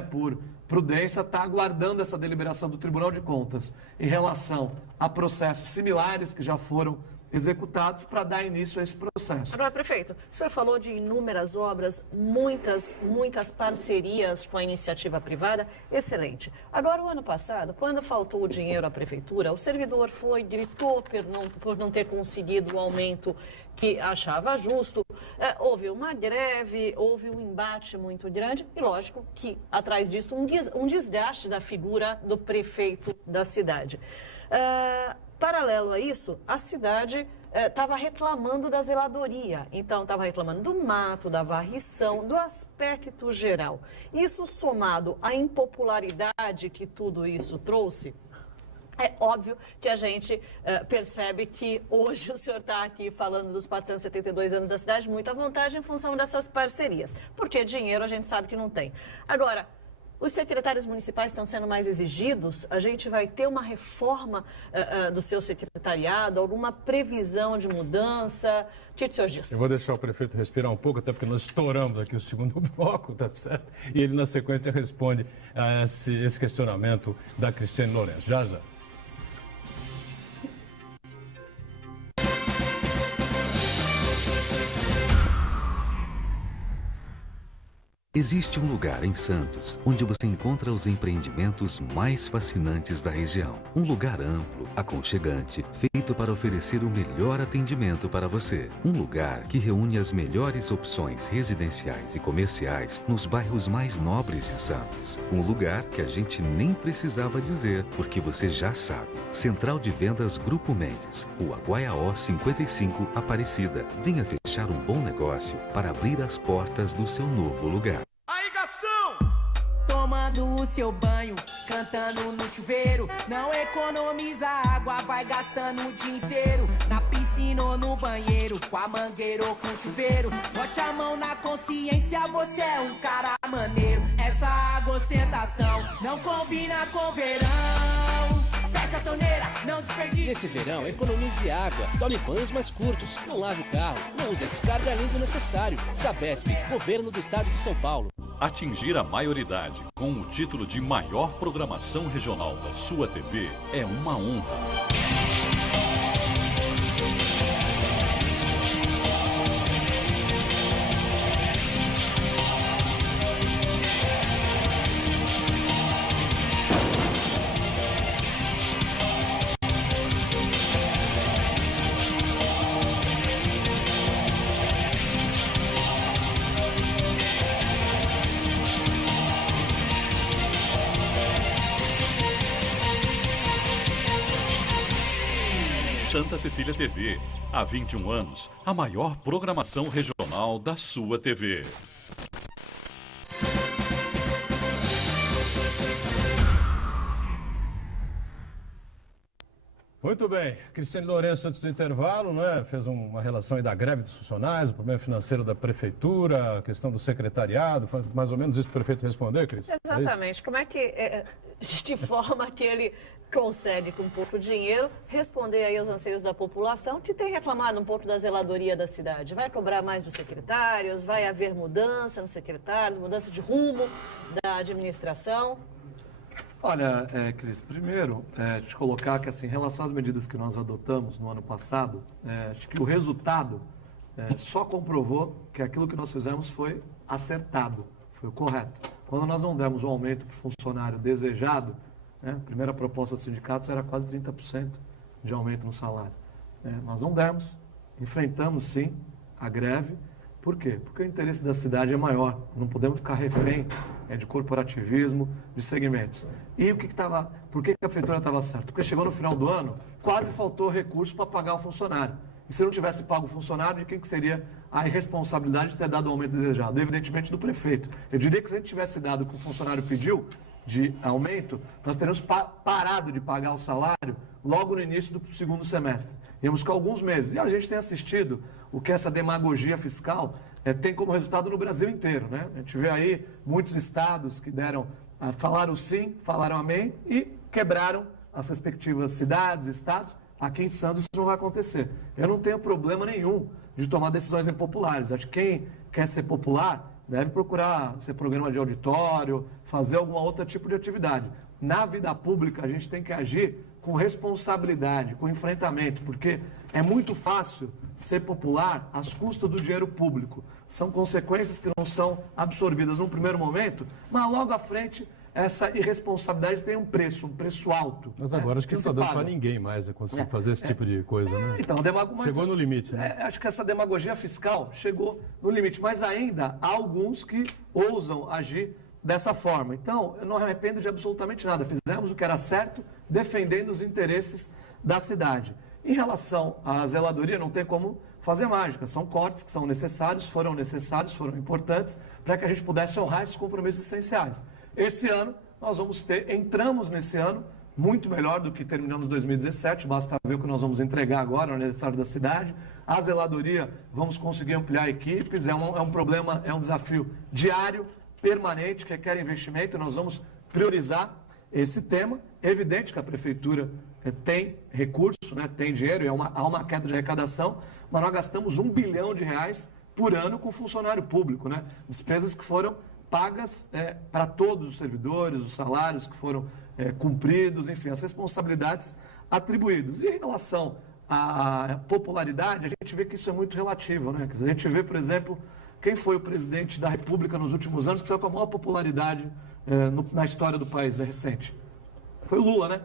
por prudência, está aguardando essa deliberação do Tribunal de Contas em relação a processos similares que já foram executados para dar início a esse processo. Agora, prefeito, o senhor falou de inúmeras obras, muitas parcerias com a iniciativa privada, excelente. Agora, o ano passado, quando faltou o dinheiro à prefeitura, o servidor gritou por não ter conseguido o aumento que achava justo, houve uma greve, houve um embate muito grande e, lógico, que atrás disso um desgaste da figura do prefeito da cidade. Paralelo a isso, a cidade estava reclamando da zeladoria, então estava reclamando do mato, da varrição, do aspecto geral. Isso somado à impopularidade que tudo isso trouxe, é óbvio que a gente percebe que hoje o senhor está aqui falando dos 472 anos da cidade, muita vontade em função dessas parcerias, porque dinheiro a gente sabe que não tem. Agora, os secretários municipais estão sendo mais exigidos? A gente vai ter uma reforma do seu secretariado, alguma previsão de mudança? O que o senhor diz? Eu vou deixar o prefeito respirar um pouco, até porque nós estouramos aqui o segundo bloco, tá certo? E ele, na sequência, responde a esse questionamento da Cristiane Lourenço. Já. Existe um lugar em Santos onde você encontra os empreendimentos mais fascinantes da região. Um lugar amplo, aconchegante, feito para oferecer o melhor atendimento para você. Um lugar que reúne as melhores opções residenciais e comerciais nos bairros mais nobres de Santos. Um lugar que a gente nem precisava dizer, porque você já sabe. Central de Vendas Grupo Mendes, Rua Guaiaó 55, Aparecida. Venha fechar um bom negócio para abrir as portas do seu novo lugar. Aí, Gastão! Tomando o seu banho, cantando no chuveiro. Não economiza água, vai gastando o dia inteiro. Na piscina ou no banheiro, com a mangueira ou com o chuveiro. Bote a mão na consciência, você é um cara maneiro. Essa água ostentação não combina com verão. Fecha a torneira, não desperdice. Nesse verão, economize água, tome banhos mais curtos, não lave o carro, não use a descarga além do necessário. Sabesp, Governo do Estado de São Paulo. Atingir a maioridade com o título de maior programação regional da sua TV é uma honra. Santa Cecília TV, há 21 anos, a maior programação regional da sua TV. Muito bem. Cristiane Lourenço, antes do intervalo, né, fez uma relação aí da greve dos funcionários, o problema financeiro da prefeitura, a questão do secretariado, foi mais ou menos isso que o prefeito respondeu, Cris? Exatamente. Como é que, de forma que ele consegue, com pouco dinheiro, responder aí aos anseios da população, que tem reclamado um pouco da zeladoria da cidade? Vai cobrar mais dos secretários? Vai haver mudança nos secretários, mudança de rumo da administração? Olha, Cris, primeiro, te colocar que, assim, em relação às medidas que nós adotamos no ano passado, acho que o resultado só comprovou que aquilo que nós fizemos foi acertado, foi o correto. Quando nós não demos o aumento para o funcionário desejado, né? A primeira proposta dos sindicatos era quase 30% de aumento no salário. Nós não demos, enfrentamos sim a greve. Por quê? Porque o interesse da cidade é maior. Não podemos ficar refém de corporativismo, de segmentos. E por que a prefeitura estava certa? Porque chegou no final do ano, quase faltou recurso para pagar o funcionário. E se não tivesse pago o funcionário, de quem que seria a irresponsabilidade de ter dado o aumento desejado? Evidentemente do prefeito. Eu diria que se a gente tivesse dado o que o funcionário pediu de aumento, nós teríamos parado de pagar o salário logo no início do segundo semestre. Íamos ficar alguns meses. E a gente tem assistido o que essa demagogia fiscal tem como resultado no Brasil inteiro, né? A gente vê aí muitos estados que falaram sim, falaram amém e quebraram as respectivas cidades, estados. Aqui em Santos isso não vai acontecer. Eu não tenho problema nenhum de tomar decisões impopulares. Acho que quem quer ser popular deve procurar ser programa de auditório, fazer algum outro tipo de atividade. Na vida pública, a gente tem que agir com responsabilidade, com enfrentamento, porque é muito fácil ser popular às custas do dinheiro público. São consequências que não são absorvidas num primeiro momento, mas logo à frente essa irresponsabilidade tem um preço alto. Mas agora acho que não está dando para ninguém mais fazer esse tipo de coisa, né? Então, chegou no limite, né? Acho que essa demagogia fiscal chegou no limite, mas ainda há alguns que ousam agir dessa forma. Então, eu não me arrependo de absolutamente nada. Fizemos o que era certo, defendendo os interesses da cidade. Em relação à zeladoria, não tem como fazer mágica. São cortes que são necessários, foram importantes, para que a gente pudesse honrar esses compromissos essenciais. Esse ano, nós entramos nesse ano muito melhor do que terminamos 2017, basta ver o que nós vamos entregar agora no aniversário da cidade. A zeladoria, vamos conseguir ampliar equipes, é um problema, é um desafio diário, permanente, que requer investimento, e nós vamos priorizar esse tema. É evidente que a prefeitura tem recurso, né, tem dinheiro, há uma queda de arrecadação, mas nós gastamos R$1 bilhão por ano com funcionário público, né? Despesas que foram pagas para todos os servidores, os salários que foram cumpridos, enfim, as responsabilidades atribuídas. E em relação à popularidade, a gente vê que isso é muito relativo, né? A gente vê, por exemplo, quem foi o presidente da República nos últimos anos que saiu com a maior popularidade na história do país, né, recente. Foi o Lula, né?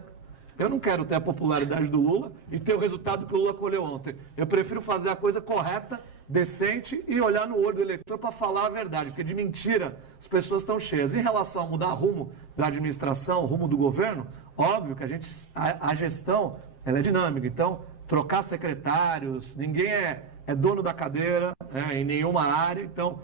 Eu não quero ter a popularidade do Lula e ter o resultado que o Lula colheu ontem. Eu prefiro fazer a coisa correta, decente e olhar no olho do eleitor para falar a verdade, porque de mentira as pessoas estão cheias. Em relação a mudar rumo da administração, rumo do governo, óbvio que a gestão ela é dinâmica. Então, trocar secretários, ninguém é dono da cadeira em nenhuma área. Então,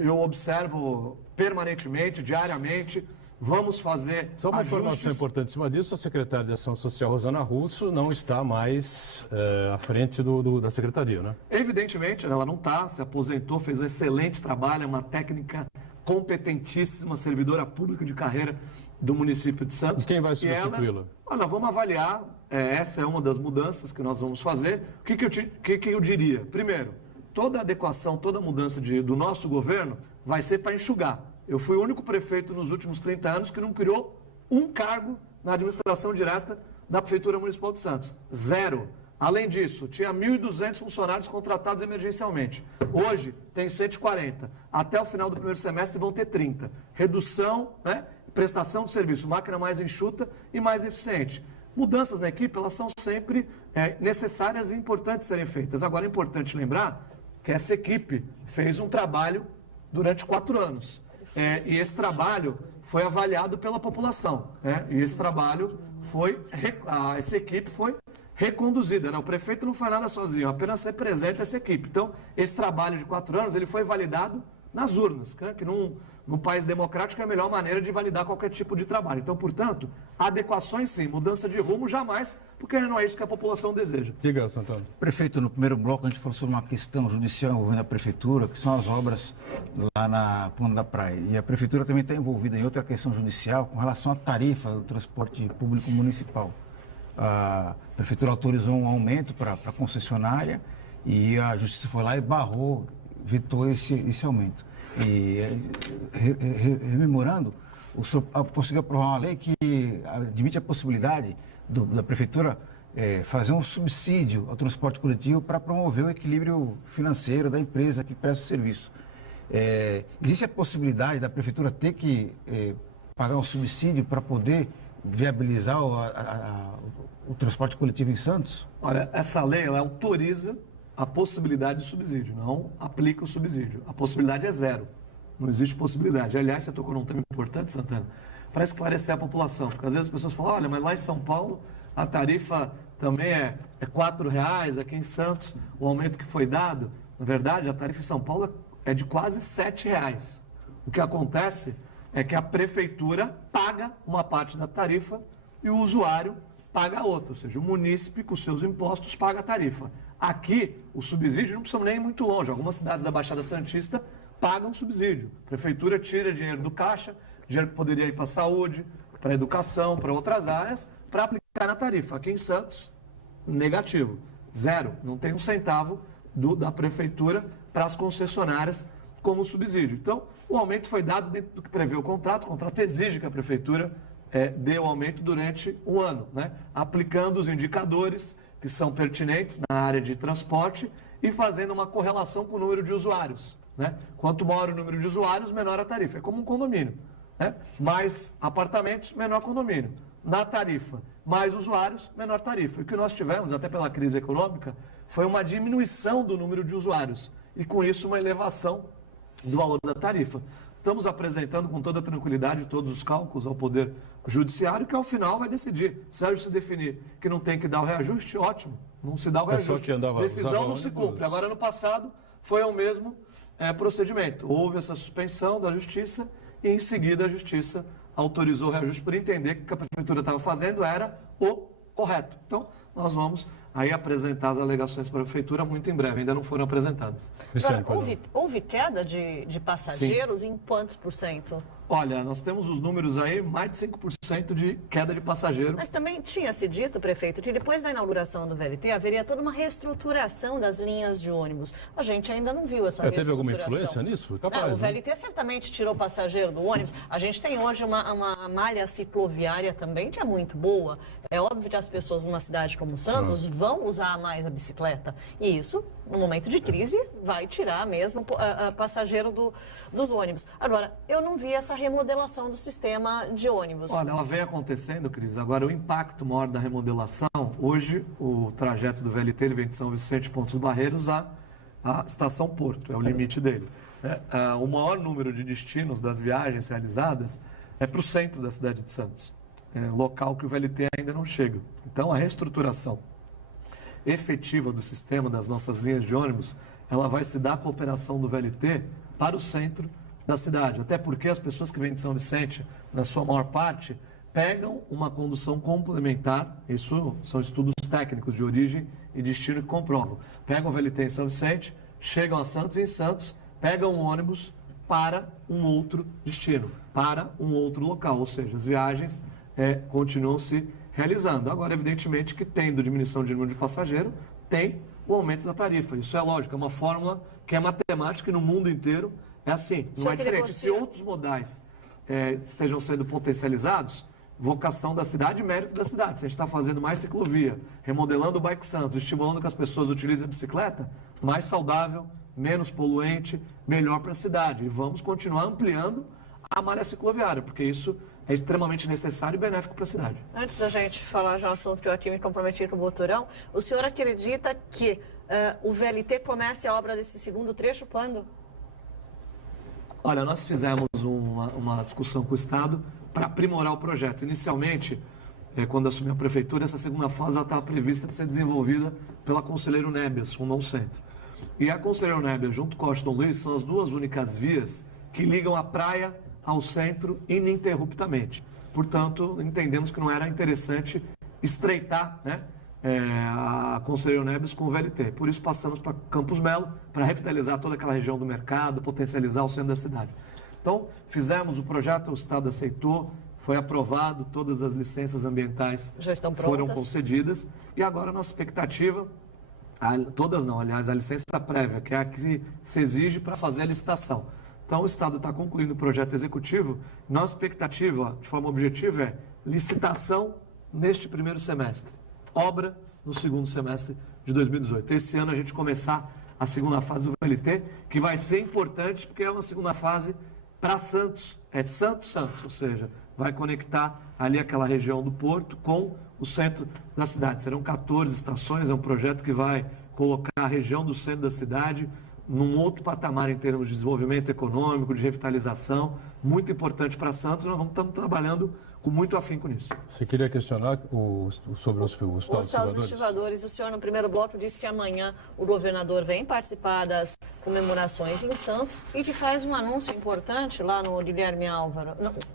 eu observo permanentemente, diariamente. Vamos fazer Só uma ajustes. informação importante em cima disso, a secretária de Ação Social, Rosana Russo, não está mais à frente da secretaria, né? Evidentemente, ela não está, se aposentou, fez um excelente trabalho, é uma técnica competentíssima, servidora pública de carreira do município de Santos. E quem vai substituí-la? Nós vamos avaliar, essa é uma das mudanças que nós vamos fazer. O que eu diria? Primeiro, toda adequação, toda mudança do nosso governo vai ser para enxugar. Eu fui o único prefeito nos últimos 30 anos que não criou um cargo na administração direta da Prefeitura Municipal de Santos. 0. Além disso, tinha 1.200 funcionários contratados emergencialmente. Hoje tem 140. Até o final do primeiro semestre vão ter 30. Redução, né? Prestação de serviço, máquina mais enxuta e mais eficiente. Mudanças na equipe, elas são sempre necessárias e importantes serem feitas. Agora, é importante lembrar que essa equipe fez um trabalho durante 4 anos. E esse trabalho foi avaliado pela população. E esse trabalho essa equipe foi reconduzida. Né? O prefeito não foi nada sozinho, apenas representa essa equipe. Então, esse trabalho de 4 anos, ele foi validado nas urnas, né? Que num país democrático é a melhor maneira de validar qualquer tipo de trabalho. Então, portanto, adequações sim, mudança de rumo jamais, porque não é isso que a população deseja. Diga, Santana. Prefeito, no primeiro bloco a gente falou sobre uma questão judicial envolvendo a prefeitura, que são as obras lá na Ponta da Praia. E a prefeitura também está envolvida em outra questão judicial com relação à tarifa do transporte público municipal. A prefeitura autorizou um aumento para a concessionária e a justiça foi lá e vetou esse aumento. E, rememorando, o senhor conseguiu aprovar uma lei que admite a possibilidade da prefeitura fazer um subsídio ao transporte coletivo para promover o equilíbrio financeiro da empresa que presta o serviço. Existe a possibilidade da prefeitura ter que pagar um subsídio para poder viabilizar o transporte coletivo em Santos? Olha, essa lei ela autoriza a possibilidade de subsídio, não aplica o subsídio. A possibilidade é zero, não existe possibilidade. Aliás, você tocou num tema importante, Santana, para esclarecer a população, porque às vezes as pessoas falam, olha, mas lá em São Paulo a tarifa também é R$4, aqui em Santos o aumento que foi dado, na verdade a tarifa em São Paulo é de quase R$7. O que acontece é que a prefeitura paga uma parte da tarifa e o usuário paga a outra, ou seja, o munícipe com seus impostos paga a tarifa. Aqui, o subsídio não precisa nem ir muito longe, algumas cidades da Baixada Santista pagam subsídio. A prefeitura tira dinheiro do caixa, dinheiro que poderia ir para a saúde, para a educação, para outras áreas, para aplicar na tarifa. Aqui em Santos, negativo, zero, não tem um centavo da prefeitura para as concessionárias como subsídio. Então, o aumento foi dado dentro do que prevê o contrato exige que a prefeitura dê o aumento durante um ano, né? Aplicando os indicadores que são pertinentes na área de transporte e fazendo uma correlação com o número de usuários, né? Quanto maior o número de usuários, menor a tarifa. É como um condomínio, né? Mais apartamentos, menor condomínio. Na tarifa, mais usuários, menor tarifa. E o que nós tivemos, até pela crise econômica, foi uma diminuição do número de usuários e, com isso, uma elevação do valor da tarifa. Estamos apresentando com toda a tranquilidade todos os cálculos ao Poder Judiciário, que ao final vai decidir. Se a se definir que não tem que dar o reajuste, ótimo, não se dá o reajuste. Decisão não se cumpre. Agora, no passado, foi o mesmo procedimento. Houve essa suspensão da Justiça e, em seguida, a Justiça autorizou o reajuste por entender que o que a Prefeitura estava fazendo era o correto. Então, nós vamos aí apresentar as alegações para a Prefeitura muito em breve, ainda não foram apresentadas. Agora, houve queda de passageiros? Sim. Em quantos por cento? Olha, nós temos os números aí, mais de 5% de queda de passageiro. Mas também tinha-se dito, prefeito, que depois da inauguração do VLT haveria toda uma reestruturação das linhas de ônibus. A gente ainda não viu essa reestruturação. Teve alguma influência nisso? Capaz, não, o VLT certamente tirou passageiro do ônibus. A gente tem hoje uma malha cicloviária também que é muito boa. É óbvio que as pessoas numa cidade como Santos vão usar mais a bicicleta. E isso, no momento de crise, vai tirar mesmo a passageiro dos ônibus. Agora, eu não vi essa remodelação do sistema de ônibus. Olha, ela vem acontecendo, Cris. Agora, o impacto maior da remodelação, hoje, o trajeto do VLT, ele vem de São Vicente, Pontos Barreiros, à Estação Porto, é o limite dele. O maior número de destinos das viagens realizadas é para o centro da cidade de Santos, local que o VLT ainda não chega. Então, a reestruturação efetiva do sistema das nossas linhas de ônibus, ela vai se dar com a operação do VLT para o centro da cidade. Até porque as pessoas que vêm de São Vicente, na sua maior parte, pegam uma condução complementar, isso são estudos técnicos de origem e destino que comprovam. Pegam o VLT em São Vicente, chegam a Santos e em Santos, pegam um ônibus para um outro destino, para um outro local, ou seja, as viagens continuam se realizando. Agora, evidentemente que tendo diminuição de número de passageiro, tem o aumento da tarifa. Isso é lógico, é uma fórmula que é matemática e no mundo inteiro é assim, não é diferente. Se outros modais estejam sendo potencializados, vocação da cidade, mérito da cidade. Se a gente está fazendo mais ciclovia, remodelando o Bike Santos, estimulando que as pessoas utilizem a bicicleta, mais saudável, menos poluente, melhor para a cidade. E vamos continuar ampliando a malha cicloviária, porque isso é extremamente necessário e benéfico para a cidade. Antes da gente falar de um assunto que eu aqui me comprometi com o Boturão, o senhor acredita que o VLT comece a obra desse segundo trecho quando? Olha, nós fizemos uma discussão com o Estado para aprimorar o projeto. Inicialmente, quando assumi a prefeitura, essa segunda fase estava prevista de ser desenvolvida pela Conselheiro Nébias, rumo ao centro. E a Conselheiro Nébias, junto com a Washington Luiz, são as duas únicas vias que ligam a praia ao centro ininterruptamente. Portanto, entendemos que não era interessante estreitar, a Conselheiro Nébias com o VLT. Por isso passamos para Campos Melo, para revitalizar toda aquela região do mercado, potencializar o centro da cidade. Então, fizemos o projeto, o Estado aceitou, foi aprovado, todas as licenças ambientais já estão foram concedidas. E agora a nossa expectativa, todas não, aliás, a licença prévia, que é a que se exige para fazer a licitação. Então, o Estado está concluindo o projeto executivo. Nossa expectativa, de forma objetiva, é licitação neste primeiro semestre, obra no segundo semestre de 2018. Esse ano a gente começar a segunda fase do VLT, que vai ser importante porque é uma segunda fase para Santos. É Santos, ou seja, vai conectar ali aquela região do Porto com o centro da cidade. Serão 14 estações, é um projeto que vai colocar a região do centro da cidade num outro patamar em termos de desenvolvimento econômico, de revitalização, muito importante para Santos. Nós estamos trabalhando com muito afinco nisso. Você queria questionar sobre o Hospital dos Estivadores. O senhor, no primeiro bloco, disse que amanhã o governador vem participar das comemorações em Santos e que faz um anúncio importante lá no Guilherme Álvaro,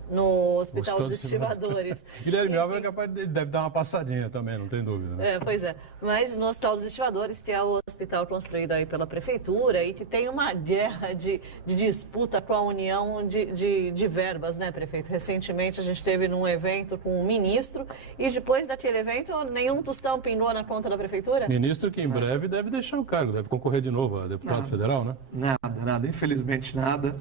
no Hospital dos Estivadores. Guilherme Álvaro é capaz de deve dar uma passadinha também, não tem dúvida. Né? Pois é. Mas no Hospital dos Estivadores, que é o hospital construído aí pela Prefeitura e que tem uma guerra de disputa com a União de verbas, né, prefeito? Recentemente a gente teve num evento com um ministro e depois daquele evento nenhum tostão pingou na conta da Prefeitura? Ministro que em breve deve deixar o cargo, deve concorrer de novo a deputado federal, né? Nada. Infelizmente nada.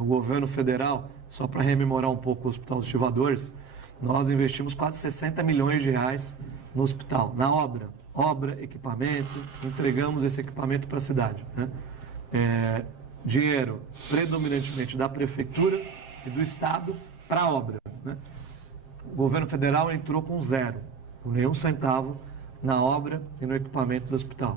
O governo federal, só para rememorar um pouco o Hospital dos Estivadores, nós investimos quase 60 milhões de reais no hospital, na obra, equipamento, entregamos esse equipamento para a cidade, né? Dinheiro predominantemente da Prefeitura e do Estado para a obra, né? O governo federal entrou com zero, com nenhum centavo na obra e no equipamento do hospital.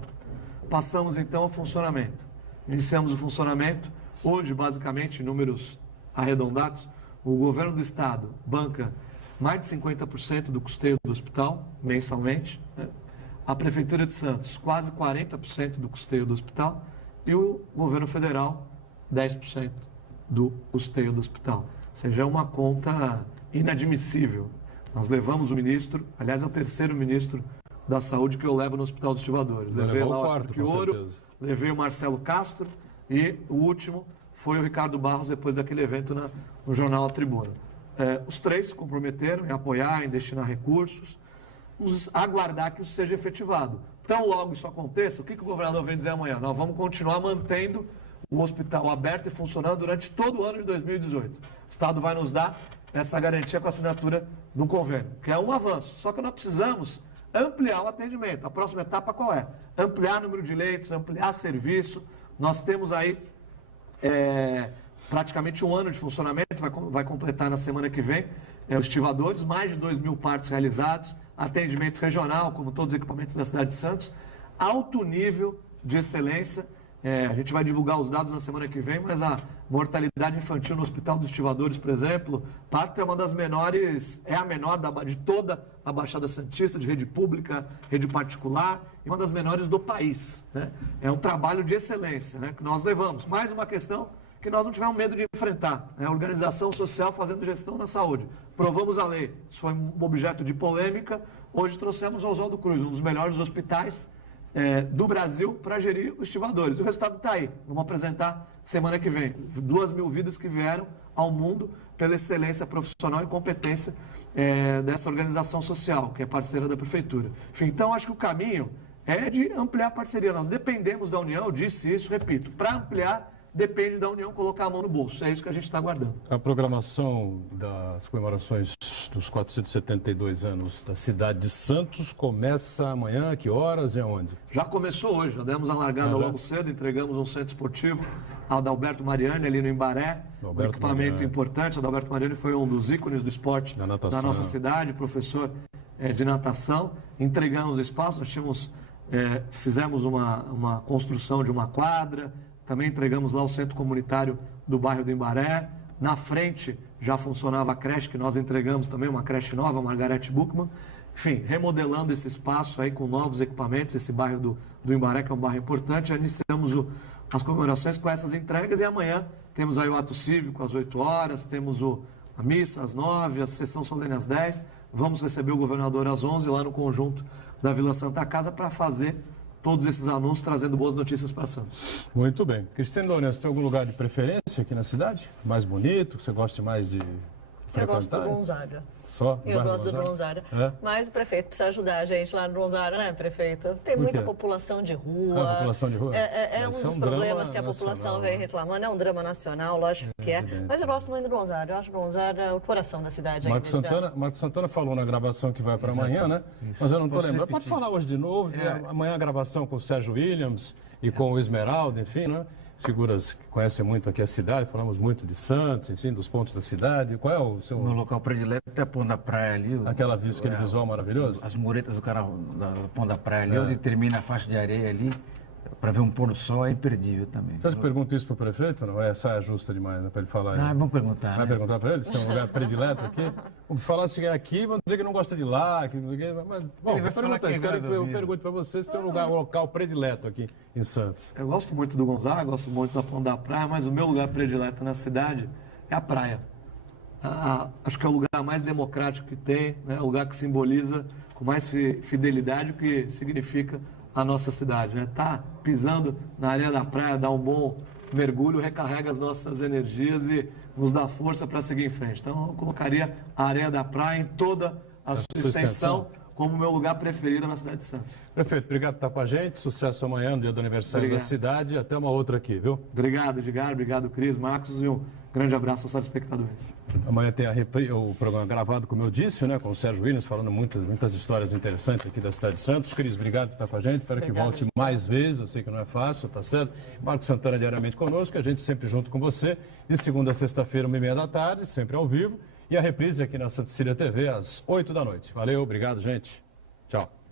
Passamos então ao funcionamento. Iniciamos o funcionamento. Hoje, basicamente, em números arredondados, o governo do Estado banca mais de 50% do custeio do hospital, mensalmente, né? A Prefeitura de Santos, quase 40% do custeio do hospital, e o governo federal, 10% do custeio do hospital. Ou seja, é uma conta inadmissível. Nós levamos o ministro, aliás, é o terceiro ministro da Saúde que eu levo no Hospital dos Estivadores. Levei lá o quarto, com certeza. Levei o Marcelo Castro e o último foi o Ricardo Barros, depois daquele evento no jornal A Tribuna. Os três se comprometeram em apoiar, em destinar recursos, vamos aguardar que isso seja efetivado. Tão logo isso aconteça, o que o governador vem dizer amanhã? Nós vamos continuar mantendo o hospital aberto e funcionando durante todo o ano de 2018. O Estado vai nos dar essa garantia com a assinatura do convênio, que é um avanço. Só que nós precisamos ampliar o atendimento. A próxima etapa qual é? Ampliar o número de leitos, ampliar serviço. Nós temos aí praticamente um ano de funcionamento, vai completar na semana que vem, os estivadores, mais de 2.000 partos realizados, atendimento regional, como todos os equipamentos da cidade de Santos, alto nível de excelência. A gente vai divulgar os dados na semana que vem, mas a mortalidade infantil no Hospital dos Estivadores, por exemplo, parto é uma das menores, é a menor de toda a Baixada Santista, de rede pública, rede particular, e uma das menores do país, né? É um trabalho de excelência, né, que nós levamos. Mais uma questão que nós não tivemos medo de enfrentar, né? A organização social fazendo gestão na saúde. Provamos a lei, isso foi um objeto de polêmica, hoje trouxemos o Oswaldo Cruz, um dos melhores hospitais do Brasil para gerir os estivadores. O resultado está aí, vamos apresentar semana que vem. 2.000 vidas que vieram ao mundo pela excelência profissional e competência dessa organização social, que é parceira da Prefeitura. Enfim, então acho que o caminho é de ampliar a parceria. Nós dependemos da União, eu disse isso, repito, para ampliar, depende da União colocar a mão no bolso. É isso que a gente está aguardando. A programação das comemorações dos 472 anos da cidade de Santos começa amanhã, a que horas e aonde? Já começou hoje, já demos a largada logo cedo, entregamos um centro esportivo ao Adalberto Mariani, ali no Imbaré, um equipamento importante. O Adalberto Mariani foi um dos ícones do esporte da nossa cidade, professor de natação. Entregamos o espaço, nós fizemos uma construção de uma quadra, também entregamos lá o centro comunitário do bairro do Imbaré. Na frente já funcionava a creche, que nós entregamos também, uma creche nova, Margarete Buchmann. Enfim, remodelando esse espaço aí com novos equipamentos, esse bairro do Imbaré, que é um bairro importante. Já iniciamos as comemorações com essas entregas e amanhã temos aí o ato cívico às 8 horas, temos a missa às 9, a sessão solene às 10. Vamos receber o governador às 11 lá no conjunto da Vila Santa Casa para fazer todos esses anúncios, trazendo boas notícias para Santos. Muito bem. Cristiano Lourenço, tem algum lugar de preferência aqui na cidade? Mais bonito, que você goste mais de frequentar? Eu gosto do Gonzaga. Só? Eu gosto do Gonzaga. Mas o prefeito precisa ajudar a gente lá no Gonzaga, né, prefeito? Tem muita população de rua. A população de rua? É um dos problemas que a população vem reclamando. É um drama nacional, lógico que é. Mas eu gosto muito do Gonzaga. Eu acho o Gonzaga o coração da cidade. Marcos Santana falou na gravação que vai para amanhã, né? Isso. Mas eu não estou lembrando. Pode falar hoje de novo. Amanhã a gravação com o Sérgio Williams e com o Esmeralda, enfim, né? figuras que conhecem muito aqui a cidade, falamos muito de Santos, enfim, dos pontos da cidade. Qual é o seu... Meu local predileto é a Ponta da Praia ali. Aquela vista, aquele visual maravilhoso? As muretas do canal da Ponta da Praia ali, onde termina a faixa de areia ali, para ver um pôr do sol é imperdível também. Você pergunta isso para o prefeito ou não? É saia justa demais, né, para ele falar? Não, vamos perguntar. Vai perguntar para ele se tem um lugar predileto aqui? Vamos falar se é aqui, vão dizer que não gosta de lá, que não sei o quê. Mas, bom, vou perguntar isso. Quero que eu pergunte para você se tem um local predileto aqui em Santos. Eu gosto muito do Gonzaga, gosto muito da Ponta da Praia, mas o meu lugar predileto na cidade é a praia. Acho que é o lugar mais democrático que tem, né? O lugar que simboliza com mais fidelidade o que significa a nossa cidade, né? Tá pisando na areia da praia, dá um bom mergulho, recarrega as nossas energias e nos dá força para seguir em frente. Então, eu colocaria a areia da praia em toda a sua extensão como meu lugar preferido na cidade de Santos. Prefeito, obrigado por estar com a gente. Sucesso amanhã, no dia do aniversário da cidade. Até uma outra aqui, viu? Obrigado, Edgar. Obrigado, Cris, Marcos. E um grande abraço aos telespectadores. Amanhã tem o programa gravado, como eu disse, né, com o Sérgio Williams, falando muitas histórias interessantes aqui da cidade de Santos. Cris, obrigado por estar com a gente. Espero que volte mais vezes. Eu sei que não é fácil, tá certo? Marcos Santana diariamente conosco, a gente sempre junto com você. De segunda a sexta-feira, 1h30 da sempre ao vivo. E a reprise aqui na Santa Cecília TV às 8 da noite. Valeu, obrigado, gente. Tchau.